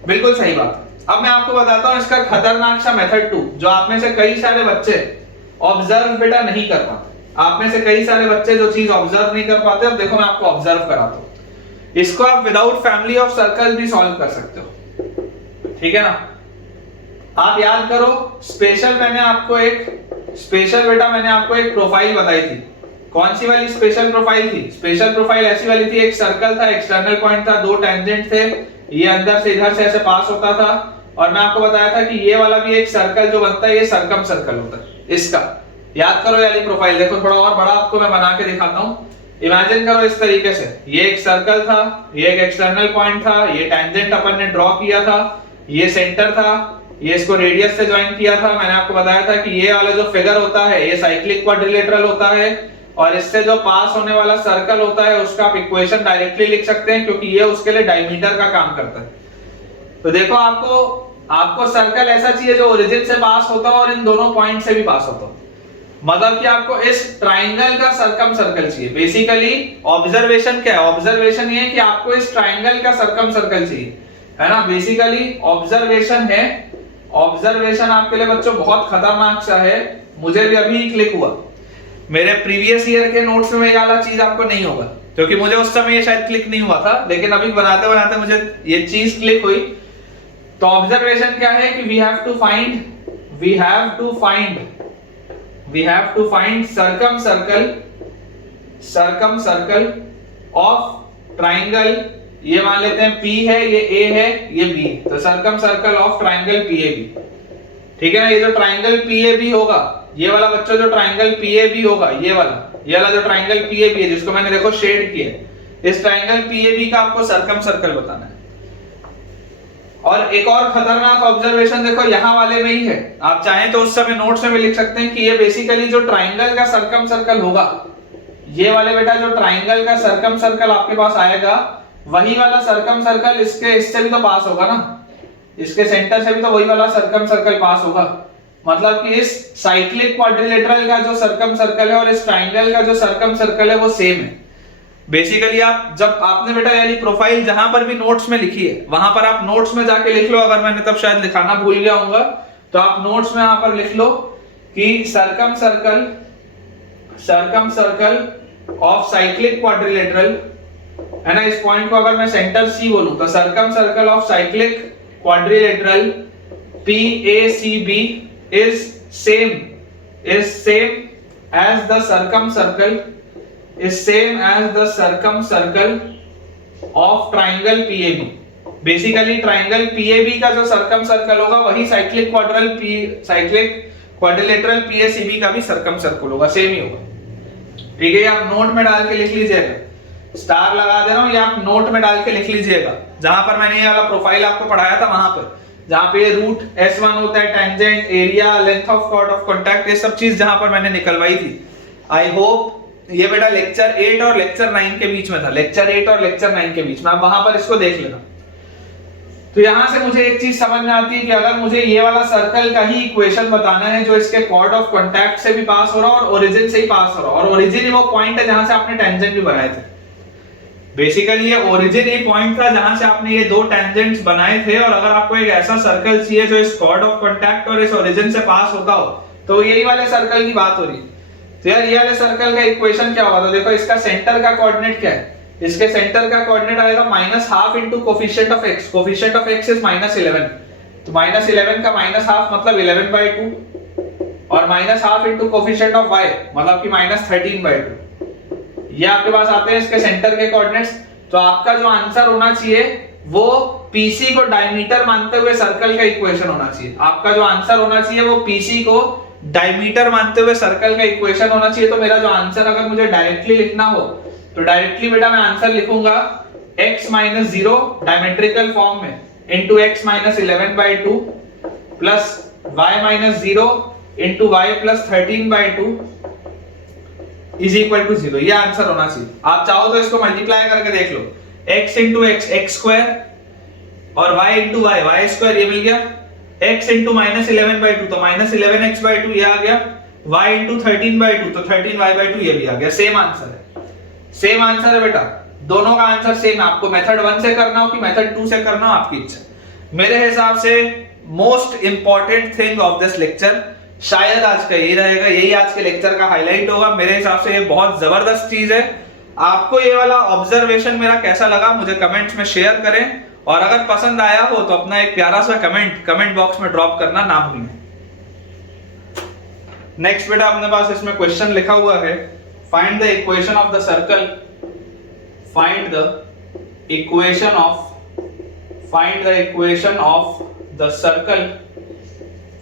बिल्कुल सही बात। अब मैं आपको बताता हूं इसका खतरनाक सा मेथड 2 जो आप में से कई सारे बच्चे ऑब्जर्व बेटा नहीं कर पाते। आप में से कई सारे बच्चे जो चीज ऑब्जर्व नहीं कर पाते, अब देखो मैं आपको ऑब्जर्व कराता हूं। इसको आप विदाउट फैमिली ऑफ सर्कल भी सॉल्व कर सकते हो, ठीक है ना। आप याद करो मैंने आपको एक प्रोफाइल बताई थी। कौन सी वाली स्पेशल प्रोफाइल थी? स्पेशल प्रोफाइल ऐसी वाली थी, एक सर्कल था, एक्सटर्नल पॉइंट था, 2 टेंजेंट थे, ये अंदर से इधर से ऐसे पास होता था और मैं आपको बताया था कि ये वाला भी एक सर्कल जो बनता है ये सर्कम सर्कल होता है। इसका याद करो ये वाली प्रोफाइल। देखो थोड़ा और बड़ा आपको मैं बना के दिखाता हूं। इमेजिन करो इस तरीके से, ये एक सर्कल था, ये एक एक्सटर्नल पॉइंट था, ये टेंजेंट अपन ने ड्रॉ किया था, ये सेंटर था, ये इसको रेडियस से ज्वाइन किया था। मैंने आपको बताया था कि ये वाला जो फिगर होता है ये साइक्लिक क्वाड्रिलेटरल होता है और इससे जो पास होने वाला सर्कल होता है उसका आप इक्वेशन डायरेक्टली लिख सकते हैं क्योंकि ये उसके लिए डायमीटर का काम करता है। तो देखो आपको सर्कल ऐसा चाहिए जो ओरिजिन से पास होता हो और इन दोनों पॉइंट से भी पास होता हो। मतलब कि आपको इस ट्राइंगल का सर्कम सर्कल चाहिए। बेसिकली ऑब्जर्वेशन क्या है? ऑब्जर्वेशन ये है कि आपको इस ट्राइंगल का सर्कम सर्कल चाहिए, है ना। बेसिकली ऑब्जर्वेशन है। ऑब्जर्वेशन आपके लिए बच्चों बहुत खतरनाक सा है। मुझे भी अभी क्लिक हुआ, मेरे प्रीवियस ईयर के नोट्स में ये वाला चीज आपको नहीं होगा क्योंकि मुझे उस समय ये शायद क्लिक नहीं हुआ था, लेकिन अभी बनाते बनाते मुझे ये चीज क्लिक हुई। तो ऑब्जर्वेशन क्या है कि we have to find circumcircle of triangle. ये मान लेते हैं P है, ये A है, ये B है, तो circum circle of triangle PAB, ठीक है ना। ये जो ट्राइंगल PAB होगा ये वाला बच्चों जो ट्राइंगल पीएबी होगा, ये वाला जो ट्राइंगल पीएबी है जिसको मैंने देखो शेड किया है, इस ट्राइंगल पीएबी का आपको सर्कम सर्कल बताना है। और एक और खतरनाक ऑब्जर्वेशन देखो यहाँ वाले में ही है, आप चाहें तो उस समय नोट्स में भी लिख सकते हैं कि ये बेसिकली जो ट्राइंगल का सर्कम सर्कल होगा, ये वाले बेटा जो ट्राइंगल का सर्कम सर्कल आपके पास आएगा, वही वाला सर्कम सर्कल इससे भी तो पास होगा ना, इसके सेंटर से भी तो वही वाला सर्कम सर्कल पास होगा। मतलब कि इस साइक्लिक क्वाड्रिलेटरल का जो सर्कम सर्कल है और इस ट्राइंगल का जो सर्कम सर्कल है वो सेम है। बेसिकली आप जब आपने बेटा यानी प्रोफाइल जहां पर भी नोट्स में लिखी है वहां पर आप नोट्स में जाके लिख लो, अगर मैंने तब शायद लिखाना भूल गया होऊंगा तो आप नोट्स में यहां पर लिख लो कि circum circle of cyclic quadrilateral है ना। इस पॉइंट को अगर मैं सेंटर सी बोलूं तो circum circle of cyclic quadrilateral PACB is same as the circumcircle of triangle PAB। Basically triangle PAB का जो सर्कम सर्कल होगा वही साइक्लिक क्वाड्रिलेटरल PACB का भी सर्कम सर्कल होगा, सेम ही होगा। ठीक है, आप नोट में डाल के लिख लीजिएगा, स्टार लगा दे रहा हूं, ये आप नोट में डाल के लिख लीजिएगा। जहां पर मैंने ये वाला प्रोफाइल आपको पढ़ाया था वहां पर, जहां पे रूट S1 होता है, tangent, area, length of chord of contact, ये सब चीज जहां पर मैंने निकलवाई थी। आई होप ये बेटा लेक्चर 8 और लेक्चर 9 के बीच में था, लेक्चर 8 और लेक्चर 9 के बीच में, आप वहां पर इसको देख लेना। तो यहां से मुझे एक चीज समझ में आती है कि अगर मुझे ये वाला सर्कल का ही इक्वेशन बताना है जो इसके कॉर्ड ऑफ कांटेक्ट से भी पास हो रहा है और ओरिजिन से ही पास हो रहा है, और ओरिजिन ही वो पॉइंट है जहां से आपने टेंजेंट भी बनाए थे। बेसिकली ये ओरिजिन ही पॉइंट था जहां से आपने ये दो टेंजेंट्स बनाए थे, और अगर आपको एक ऐसा सर्कल चाहिए जो इस कॉर्ड ऑफ कांटेक्ट और इस ओरिजिन से पास होता हो तो यही वाले सर्कल की बात हो रही है। तो यार ये वाले सर्कल का इक्वेशन क्या होगा, तो देखो इसका सेंटर का कोऑर्डिनेट क्या है, इसके सेंटर का कोऑर्डिनेट आएगा -12 into coefficient of x, coefficient of x is -11, तो -11 का -12 मतलब 11/2, और -12 इनटू कोएफिशिएंट ऑफ y मतलब कि -13/2। ये आपके पास आते हैं इसके सेंटर के कोऑर्डिनेट्स। तो आपका जो आंसर होना चाहिए वो PC को डायमीटर मानते हुए सर्कल का इक्वेशन होना चाहिए। आपका जो आंसर होना चाहिए वो PC को डायमीटर मानते हुए सर्कल का इक्वेशन होना चाहिए। तो मेरा जो आंसर अगर मुझे डायरेक्टली लिखना हो तो डायरेक्टली बेटा मैं आंसर लिखूंगा x - 0 डायमेट्रिकल फॉर्म में into x - 11/2 plus y - 0 into y + 13/2 is equal to 0। ये आंसर होना चाहिए। आप चाहो तो इसको मल्टीप्लाई करके देख लो, x into x x square और y into y y square, ये मिल गया। x into -11/2 तो -11x/2 ये आ गया, y into 13/2 तो 13y/2 ये भी आ गया। सेम आंसर है, सेम आंसर है बेटा, दोनों का आंसर सेम है। आपको मेथड 1 से करना हो कि मेथड 2 से करना हो आपकी इच्छा। मेरे हिसाब से most important thing of this lecture शायद आज का यही रहेगा, यही आज के लेक्चर का हाईलाइट होगा। मेरे हिसाब से ये बहुत जबरदस्त चीज है। आपको ये वाला ऑब्जर्वेशन मेरा कैसा लगा मुझे कमेंट्स में शेयर करें, और अगर पसंद आया हो तो अपना एक प्यारा सा कमेंट बॉक्स में ड्रॉप करना ना भूलें। नेक्स्ट बेटा अपने पास इसमें क्वेश्चन लिखा हुआ है, find the equation of the circle, find the equation of the circle,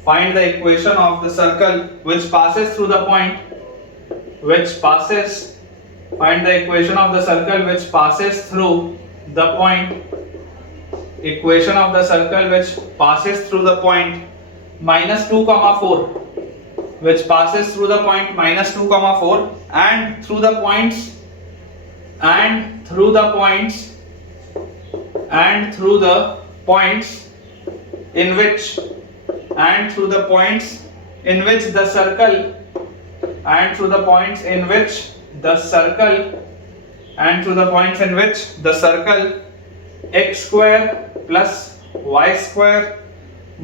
find the equation of the circle which passes through the point, find the equation of the circle which passes through the point, equation of the circle which passes through the point -2, which passes through the point -2, and through the points in which the circle x square plus y square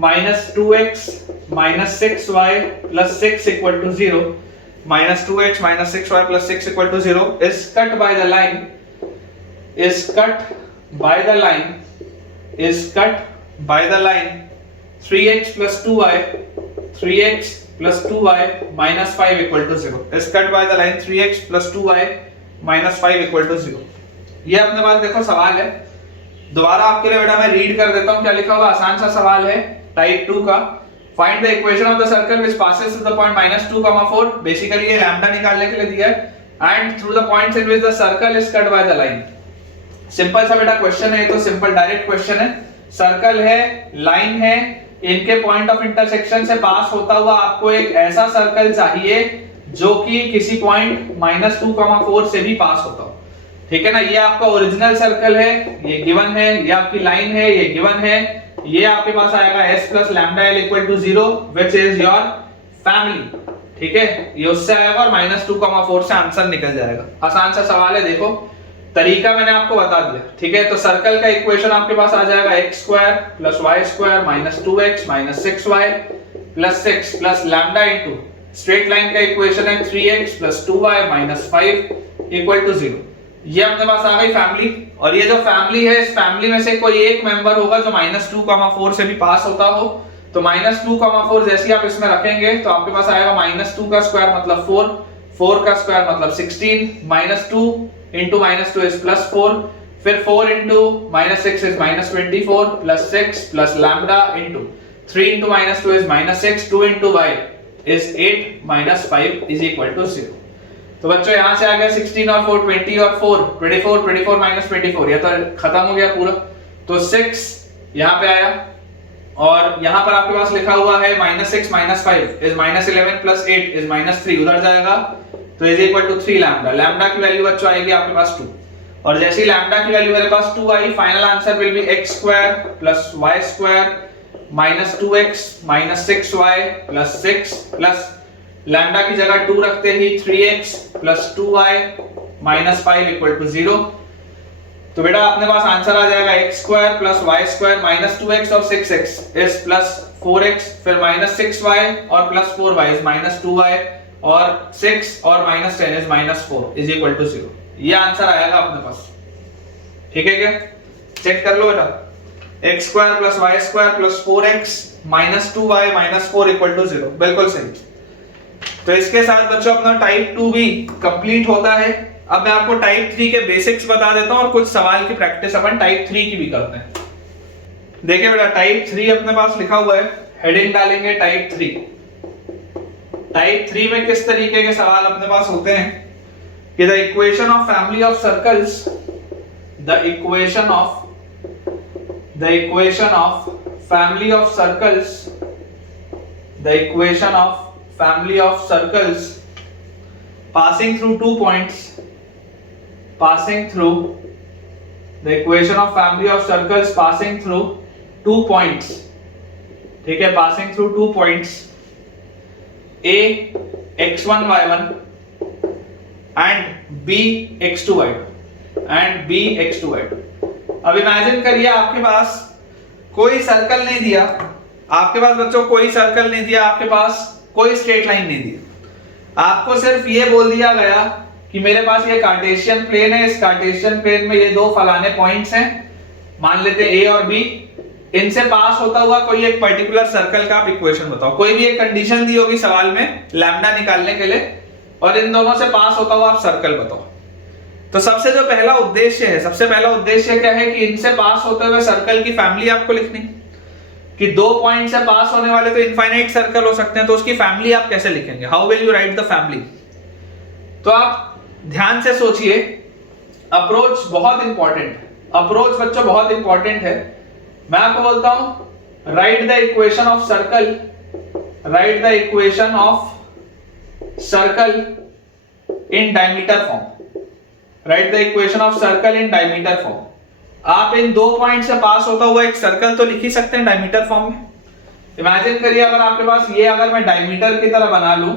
minus 2x minus 6y plus 6 equal to 0, minus 2x minus 6y plus 6 equal to 0 is cut by the line 3x plus 2y minus 5 equal to 0, is cut by the line 3x plus 2y minus 5 equal to 0। ये अपने पास देखो सवाल है, दोबारा आपके लिए बेटा मैं रीड कर देता हूं क्या लिखा हुआ। आसान सा सवाल है टाइप 2 का। Find the equation of the circle which passes through the point -2, 4। Basically ये लैम्डा निकालने के लिए दिया है and through the points in which the circle is cut by the line. Simple सा बेटा क्वेश्चन है, ये तो सिंपल डायरेक्ट क्वेश्चन है। सर्कल है, लाइन है, इनके पॉइंट ऑफ इंटरसेक्शन से पास होता हुआ आपको एक ऐसा सर्कल चाहिए जो कि किसी पॉइंट -2, 4 से भी पास होता हो, ठीक है ना। ये आपका ओरिजिनल सर्कल है, ये गिवन है, ये आपकी लाइन है, ये गिवन है। ये आपके पास आएगा s + λl = 0 which is your family, ठीक है। ये उससे आएगा और -2, 4 से आंसर निकल जाएगा। आसान सा सवाल है, देखो तरीका मैंने आपको बता दिया, ठीक है। तो सर्कल का इक्वेशन आपके पास आ जाएगा x² + y² - 2x - 6y + 6 + lambda into straight line का इक्वेशन है 3x + 2y - 5 = 0। ये अपने पास आ गई फैमिली, और ये जो फैमिली है, इस फैमिली में से कोई एक मेंबर होगा जो -2, 4 से भी पास होता हो। तो -2, 4 जैसे आप इसमें रखेंगे तो आपके पास आएगा -2 का स्क्वायर मतलब 4, 4 का स्क्वायर मतलब 16, -2 into -2 is +4, फिर 4 into -6 is -24 + 6 + lambda into 3 into -2 is -6, 2 into y is 8 - 5 is equal to 0। तो बच्चों यहां से आ गया 16 और 4 20 और 4 24, 24 - 24, ये तो खत्म हो गया पूरा। तो 6 यहां पे आया और यहां पर आपके पास लिखा हुआ है -6 - 5 is -11 + 8 is -3, उधर जाएगा तो is equal to 3 lambda. Lambda की वैल्यू बच्चों आएगी आपके पास 2, और जैसे ही लैम्डा की वैल्यू मेरे पास 2 आई, final answer will be x² + y² - 2x - 6y + 6 plus lambda की जगह 2 रखते ही 3x + 2y - 5 = 0। तो बेटा अपने पास आंसर आ जाएगा x² + y² - 2x और 6x is +4x, फिर -6y और +4y is -2y और 6 और -10 is -4 is equal to 0। ये आंसर आएगा अपने पास, ठीक है क्या? चेक कर लो बेटा, x² + y² + 4x - 2y - 4 = 0, बिल्कुल सही। तो इसके साथ बच्चों अपना टाइप 2 भी कंप्लीट होता है। अब मैं आपको टाइप 3 के बेसिक्स बता देता हूं और कुछ सवाल की प्रैक्टिस अपन टाइप 3 की भी करते हैं। देखिए बेटा टाइप 3 अपने पास लिखा हुआ है, हेडिंग डालेंगे टाइप 3। टाइप 3 में किस तरीके के सवाल अपने पास होते हैं कि the equation of family of circles, the equation of family of circles, the equation of family of circles passing through 2 points, passing through the equation of family of circles passing through 2 points, ठीक है, passing through 2 points a x1 y1 and b x2 y2। अब imagine करिए आपके पास कोई circle नहीं दिया, आपके पास बच्चों कोई सर्कल नहीं दिया, आपके पास कोई स्ट्रेट लाइन नहीं दी, आपको सिर्फ ये बोल दिया गया कि मेरे पास ये कार्टेशियन प्लेन है, इस कार्टेशियन प्लेन में ये 2 फलाने पॉइंट्स हैं, मान लेते हैं A और B, इनसे पास होता हुआ कोई एक पर्टिकुलर सर्कल का आप इक्वेशन बताओ। कोई भी एक कंडीशन दी होगी सवाल में लैम्डा निकालने के लिए, और इन दोनों से पास होता हुआ आप सर्कल बताओ। तो सबसे जो पहला उद्देश्य है, सबसे पहला उद्देश्य क्या है कि इनसे पास होते हुए सर्कल की फैमिली आपको लिखनी, कि 2 पॉइंट से पास होने वाले तो इनफाइनाइट सर्कल हो सकते हैं, तो उसकी फैमिली आप कैसे लिखेंगे, how will you right the family. तो आप ध्यान से सोचिए, अप्रोच बहुत इंपॉर्टेंट है, अप्रोच बच्चों बहुत इंपॉर्टेंट है। मैं आपको बोलता हूं right the equation of circle, right the equation of circle in diameter form, right the equation of circle in diameter form. आप इन 2 पॉइंट से पास होता हुआ एक सर्कल तो लिख ही सकते हैं डायमीटर फॉर्म में। इमेजिन करिए अगर आपके पास ये, अगर मैं डायमीटर की तरह बना लूं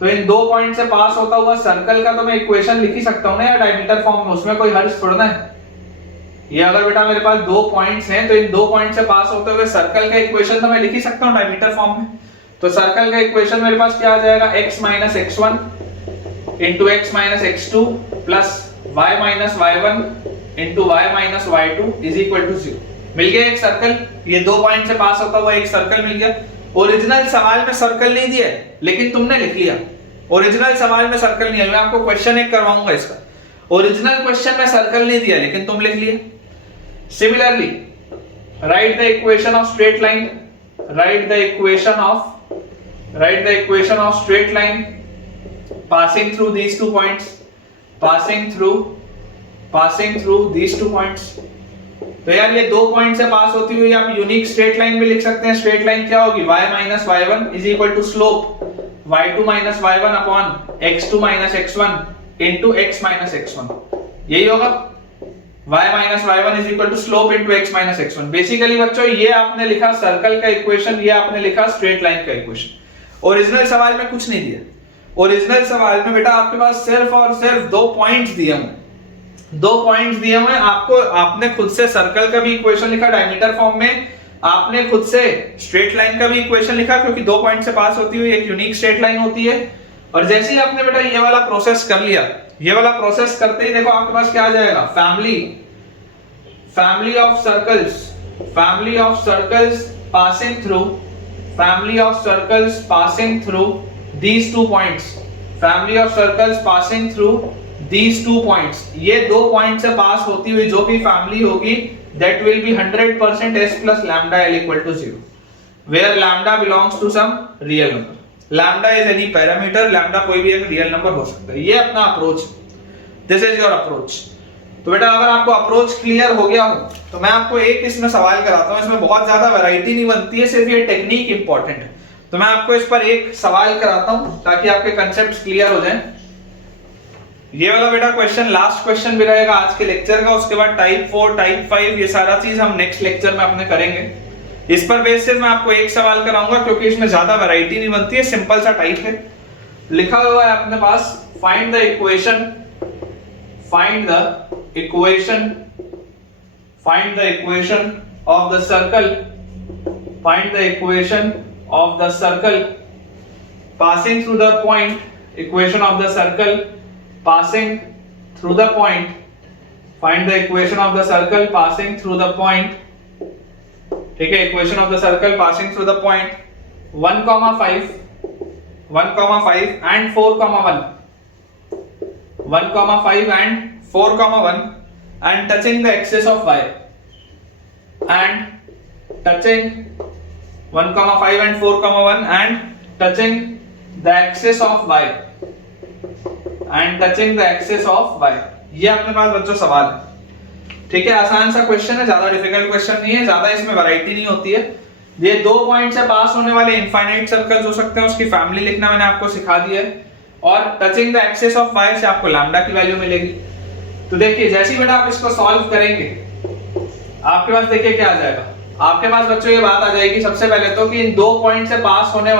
तो इन 2 पॉइंट से पास होता हुआ सर्कल का तो मैं इक्वेशन लिख ही सकता हूं ना यार डायमीटर फॉर्म में, उसमें कोई हर्ज थोड़ा है। ये अगर बेटा मेरे पास 2 पॉइंट्स हैं तो इन 2 पॉइंट से पास होते हुए सर्कल का इक्वेशन तो मैं लिख ही सकता हूं डायमीटर फॉर्म में। तो सर्कल का इक्वेशन मेरे पास क्या आ जाएगा, x - x1 into x - x2 plus y - y1 into y - y2 is equal to 0। मिल गया एक सर्कल, ये 2 पॉइंट से पास होता हुआ एक सर्कल मिल गया। ओरिजिनल सवाल में सर्कल नहीं दिया है लेकिन तुमने लिख लिया, ओरिजिनल सवाल में सर्कल नहीं है। मैं आपको क्वेश्चन एक करवाऊंगा इसका, ओरिजिनल क्वेश्चन में सर्कल नहीं दिया लेकिन तुम लिख लिया। Similarly right the equation of straight line, write the equation of straight line passing through these 2 points, passing through these 2 points। तो यार ये 2 पॉइंट से पास होती हुई आप यूनिक स्ट्रेट लाइन भी लिख सकते हैं। स्ट्रेट लाइन क्या होगी, y minus y1 is equal to slope y2 minus y1 upon x2 minus x1 into x minus x1, यही होगा। y minus y1 is equal to slope into x minus x1। Basically बच्चों ये आपने लिखा circle का equation, ये आपने लिखा स्ट्रेट लाइन का इक्वेशन। ओरिजिनल सवाल में कुछ नहीं दिया। ओरिजिनल सवाल में बेटा आपके पास सिर्फ और सिर्फ 2 पॉइंट्स दिए हुए, 2 पॉइंट्स दिए हुए। आपको आपने खुद से सर्कल का भी इक्वेशन लिखा डायमीटर फॉर्म में, आपने खुद से स्ट्रेट लाइन का भी इक्वेशन लिखा, क्योंकि 2 पॉइंट से पास होती हुई एक यूनिक स्ट्रेट लाइन होती है। और जैसे ही आपने बेटा ये वाला प्रोसेस कर लिया, ये वाला प्रोसेस करते ही देखो आपके पास क्या आ जाएगा, family of circles passing through these 2 points, family of circles passing through these 2 points। ये 2 पॉइंट से पास होती हुई जो भी फैमिली होगी that will be 100% s plus lambda l equal to 0, where lambda belongs to some real number। lambda is any parameter, lambda कोई भी एक रियल नंबर हो सकता है। ये अपना approach, this is your approach. तो बेटा अगर आपको अप्रोच क्लियर हो गया हो तो मैं आपको एक इसमें सवाल कराता हूँ। इसमें बहुत ज्यादा वैरायटी नहीं बनती है, सिर्फ ये टेक्निक इंपॉर्टेंट है। तो मैं आपको इस पर एक सवाल कराता हूं ताकि आपके कंसेप्ट्स क्लियर हो जाएं। ये वाला बेटा क्वेश्चन लास्ट क्वेश्चन भी रहेगा आज के लेक्चर का। उसके बाद टाइप 4, टाइप 5 ये सारा चीज हम नेक्स्ट लेक्चर में अपने करेंगे। इस पर बेस से मैं आपको एक सवाल कराऊंगा क्योंकि इसमें ज्यादा वैरायटी नहीं बनती है, सिंपल सा टाइप है। लिखा हुआ है अपने पास, find the equation of the circle passing through the point, equation of the circle passing through the point, find the equation of the circle passing through the point। ठीक है, equation of the circle passing through the point 1,5 and 4,1, 1,5 and 4,1 and touching the axis of y, and touching 1,5 and 4,1 and touching the axis of y, ये अपने पास बच्चों सवाल है। ठीक है, आसान सा क्वेश्चन है, ज्यादा डिफिकल्ट क्वेश्चन नहीं है, ज्यादा इसमें वैरायटी नहीं होती है। ये 2 पॉइंट से पास होने वाले इनफाइनाइट सर्कल्स हो सकते हैं, उसकी फैमिली लिखना मैंने आपको सिखा दिया है। और touching the axis of y से आपको लैम्डा की वैल्यू मिलेगी। तो देखिए जैसे ही बेटा आप इसको सॉल्व करेंगे आपके पास देखिए क्या आ जाएगा। आपके पास बच्चों ये बात आ जाएगी सबसे पहले तो कि इन 2 पॉइंट से पास होने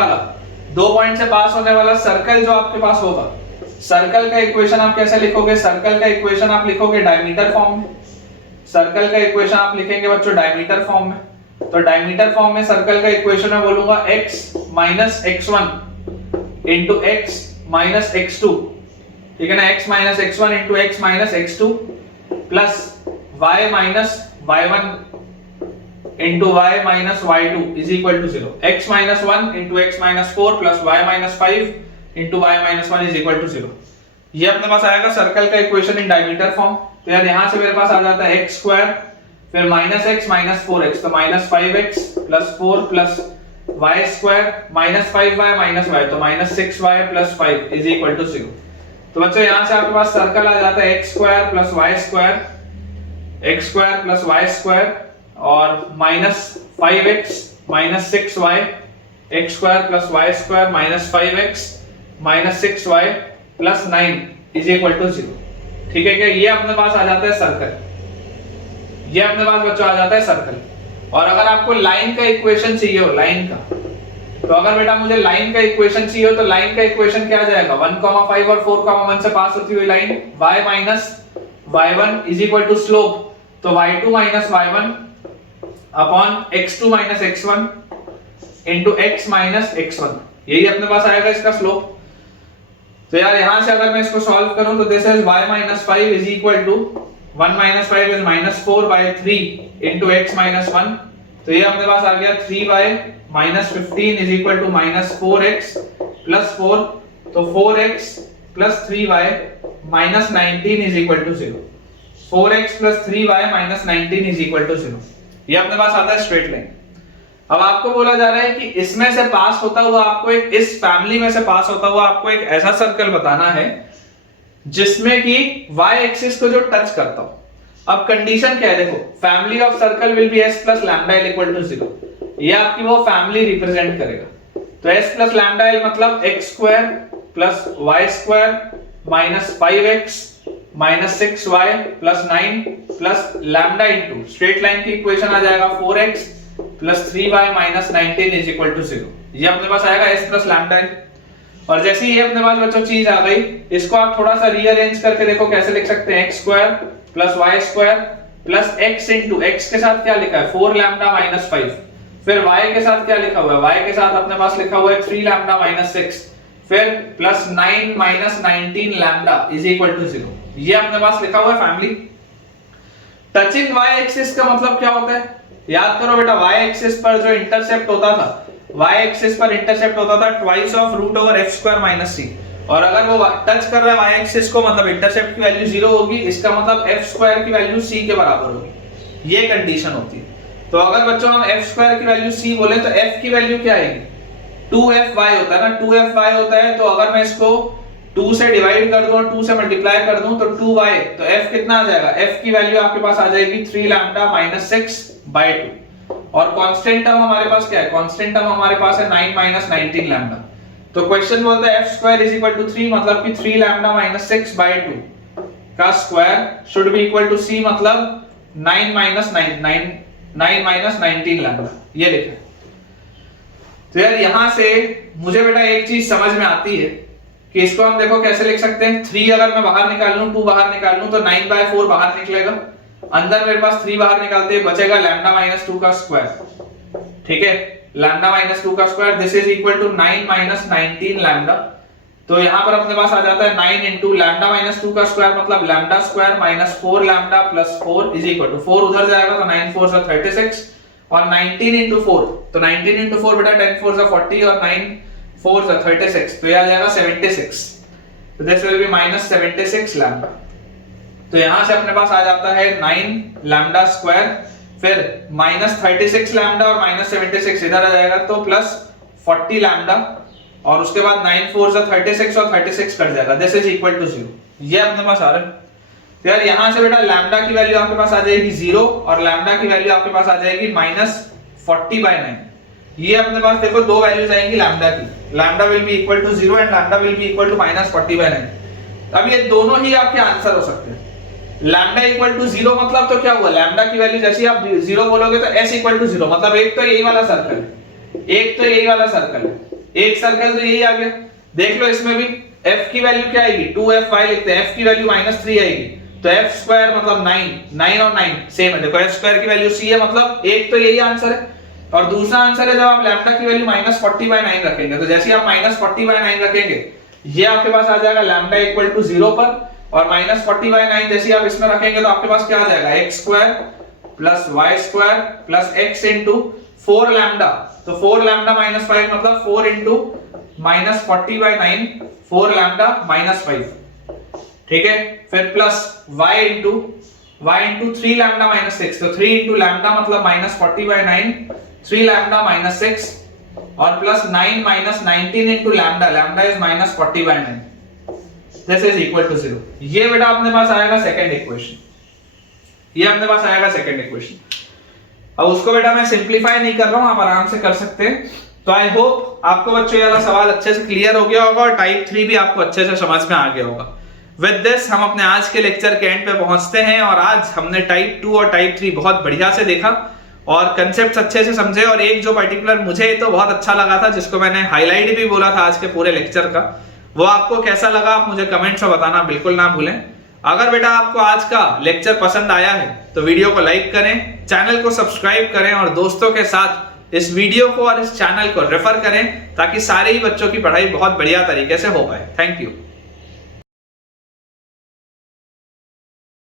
वाला सर्कल जो आपके पास होगा, सर्कल का इक्वेशन आप कैसे लिखोगे, सर्कल का इक्वेशन आप लिखोगे डायमीटर फॉर्म में। सर्कल का इक्वेशन आप लिखेंगे बच्चों डायमीटर फॉर्म में। तो डायमीटर फॉर्म में सर्कल का इक्वेशन मैं बोलूंगा x minus x1 into x minus x2, ठीक है ना, x minus x1 into x minus x2 plus y minus y1 into y minus y2 is equal to 0। x minus 1 into x minus 4 plus y minus 5 into y minus 1 is equal to 0। ये अपने पास आएगा circle का equation in diameter form. तो यार यहाँ से मेरे पास आ जाता है x स्क्वायर, फिर माइनस x माइनस 4x, तो minus 5x plus 4 plus y square minus 5y minus y, तो minus 6y plus 5 is equal to 0। तो बच्चों यहाँ से आपके पास सर्कल आ जाता है x square plus y square, x square plus y square और minus 5x minus 6y, x square plus y square minus 5x minus 6y plus 9 is equal to 0। ठीक है क्या, ये अपने पास आ जाता है सर्कल, ये अपने पास बच्चों आ जाता है सर्कल। और अगर आपको लाइन का इक्वेशन चाहिए हो, लाइन का, तो अगर बेटा मुझे लाइन का इक्वेशन चाहिए हो तो लाइन का इक्वेशन क्या आ जाएगा, 1,5 और 4,1 से पास होती हुई line y minus y1 is equal to slope, तो y2 minus y1 upon x2 minus x1 into x minus x1, यही अपने पास आएगा इसका स्लोप। तो यार यहां से अगर मैं इसको सॉल्व करूं तो this is y minus 5 is equal to 1 minus 5 is minus 4 by 3 into x minus 1, तो ये अपने पास आ गया 3y minus 15 is equal to minus 4x plus 4, तो 4x plus 3y minus 19 is equal to 0। 4x plus 3y minus 19 is equal to 0, ये अपने पास आता है straight line. अब आपको बोला जा रहा है कि इसमें से पास होता हुआ आपको एक, इस फैमिली में से पास होता हुआ आपको एक ऐसा सर्कल बताना है जिसमें कि y एक्सिस को जो टच करता हो। अब कंडीशन क्या है, देखो family of circle will be s plus lambda L equal to 0, ये आपकी वो फैमिली रिप्रेजेंट करेगा। तो s प्लस लैम्डा एल मतलब x square plus y square minus 5x minus 6y plus 9 plus lambda into straight line की equation आ जाएगा 4x plus 3y minus 19 is equal to 0। ये अपने पास आएगा s प्लस लैम्डा एल। और जैसे ही ये अपने पास बच्चों चीज आ गई, इसको आप थोड़ा सा रीअरेंज करके देखो कैसे लिख सकते हैं, x square plus y square plus x into x के साथ क्या लिखा है 4 लैम्डा माइनस 5, फिर y के साथ क्या लिखा हुआ है, y के साथ अपने पास लिखा हुआ है 3 लैम्डा माइनस 6, फिर plus 9 minus 19 lambda is equal to 0। ये अपने पास लिखा हुआ है फैमिली। टचिंग y एक्सिस का मतलब क्या होता है, याद करो बेटा, y एक्सिस पर जो इंटरसेप्ट होता था, y एक्सिस पर इंटरसेप्ट होता था twice of root over f square minus c, और अगर वो टच कर रहा है y एक्सिस को मतलब इंटरसेप्ट की वैल्यू 0 होगी, इसका मतलब f स्क्वायर की वैल्यू c के बराबर होगी। ये कंडीशन होती है। तो अगर बच्चों हम f स्क्वायर की वैल्यू c बोले तो f की वैल्यू क्या आएगी, 2fy होता है ना, 2fy होता है। तो अगर मैं इसको 2 से डिवाइड कर दूं और 2 से मल्टीप्लाई कर दूं तो 2y, तो f कितना आ जाएगा, f की वैल्यू आपके पास आ जाएगी 3 लैम्डा माइनस 6/2। और कांस्टेंट टर्म हमारे पास क्या है, कांस्टेंट टर्म हमारे पास है 9 माइनस 19 लैम्डा। तो क्वेश्चन बोलता है f square is equal to 3, मतलब कि 3 लैम्डा माइनस 6/2 का square should be equal to c, मतलब 9 माइनस 19 लैम्डा, ये लिखा। तो यार यहां से मुझे बेटा एक चीज समझ में आती है कि इसको हम देखो कैसे लिख सकते हैं। 3 अगर मैं बाहर निकाल लूं, 2 बाहर निकाल लूं तो 9/4 बाहर निकलेगा, अंदर मेरे पास 3 बाहर निकालते बचेगा लैम्डा माइनस 2 का स्क्वायर। ठीक है, लैम्डा माइनस 2 का square, this is equal to 9 minus 19 lambda. तो यहां पर अपने पास आ जाता है 9 इंटू लैम्डा माइनस 2 का स्क्वायर मतलब lambda square minus 4 lambda plus 4 is equal to 4 उधर जाएगा तो 9 4 से 36 और 19 इंटू 4, तो 19 इंटू 4 बेटा 10 4 से 40 और 9 4 से 36, तो ये आ जाएगा 76। तो this will B minus 76 lambda. तो यहां से अपने पास आ जाता है 9 लैम्डा स्क्वायर, फिर माइनस 36 लैम्डा और माइनस 76 इधर आ जाएगा तो प्लस 40 लैम्डा, और उसके बाद 9 4 से 36 और 36 कट जाएगा, दिस इज इक्वल टू 0। ये अपने पास आ रहा है। तो यार यहां से बेटा लैम्डा की वैल्यू आपके पास आ जाएगी 0 और लैम्डा की वैल्यू आपके पास आ जाएगी माइनस 40/9। ये अपने पास देखो दो वैल्यूज आएंगी लैम्डा की, lambda will be equal to 0 and lambda will be equal to minus 40/9। अब ये दोनों ही आपके आंसर हो सकते हैं। लैम्डा इक्वल टू 0 मतलब तो क्या हुआ, लैम्डा की वैल्यू जैसे ही आप 0 बोलोगे तो s इक्वल टू 0, मतलब एक तो यही वाला सर्कल है, एक तो यही वाला सर्कल है, एक सर्कल तो यही आ गया। देख लो इसमें भी f की वैल्यू क्या आएगी, 2fy लिखते हैं, f की वैल्यू -3 आएगी, तो f स्क्वायर मतलब 9 और 9 सेम है। देखो f स्क्वायर की वैल्यू c है, मतलब एक तो यही आंसर है। और दूसरा आंसर है जब आप लैम्डा की वैल्यू -40/9 रखेंगे, तो जैसे ही आप -40/9 रखेंगे ये आपके पास आ जाएगा लैम्डा इक्वल टू 0 पर, और -40/9 जैसे आप इसमें रखेंगे तो आपके पास क्या आ जाएगा, x square plus y square plus x into 4 lambda, तो 4 लैम्डा माइनस 5 मतलब 4 इंटू -40/9 4 लैम्डा -5, ठीक है। फिर प्लस y इंटू 3 लैम्डा -6, तो 3 इंटू लैम्डा मतलब -40/9 3 लैम्डा -6 और plus 9 -19 into lambda, lambda is -40/9, this is equal to 0। ये बेटा अपने पास आएगा सेकंड इक्वेशन, ये अपने पास आएगा सेकंड इक्वेशन। अब उसको बेटा मैं सिंपलीफाई नहीं कर रहा हूं, आप आराम से कर सकते हैं। तो आई होप आपको बच्चों ये वाला सवाल अच्छे से क्लियर हो गया होगा और टाइप 3 भी आपको अच्छे से समझ में आ गया होगा। विद दिस हम अपने आज के लेक्चर के एंड पे पहुंचते हैं, और आज हमने टाइप 2 और टाइप 3 बहुत बढ़िया से देखा और कंसेप्ट्स अच्छे से समझे, और एक जो पर्टिकुलर मुझे तो बहुत अच्छा लगा था जिसको मैंने हाईलाइट भी बोला था आज के पूरे लेक्चर का, वो आपको कैसा लगा आप मुझे कमेंट्स में बताना बिल्कुल ना भूलें। अगर बेटा आपको आज का लेक्चर पसंद आया है तो वीडियो को लाइक करें, चैनल को सब्सक्राइब करें और दोस्तों के साथ इस वीडियो को और इस चैनल को रेफर करें ताकि सारे ही बच्चों की पढ़ाई बहुत बढ़िया तरीके से हो पाए। Thank you.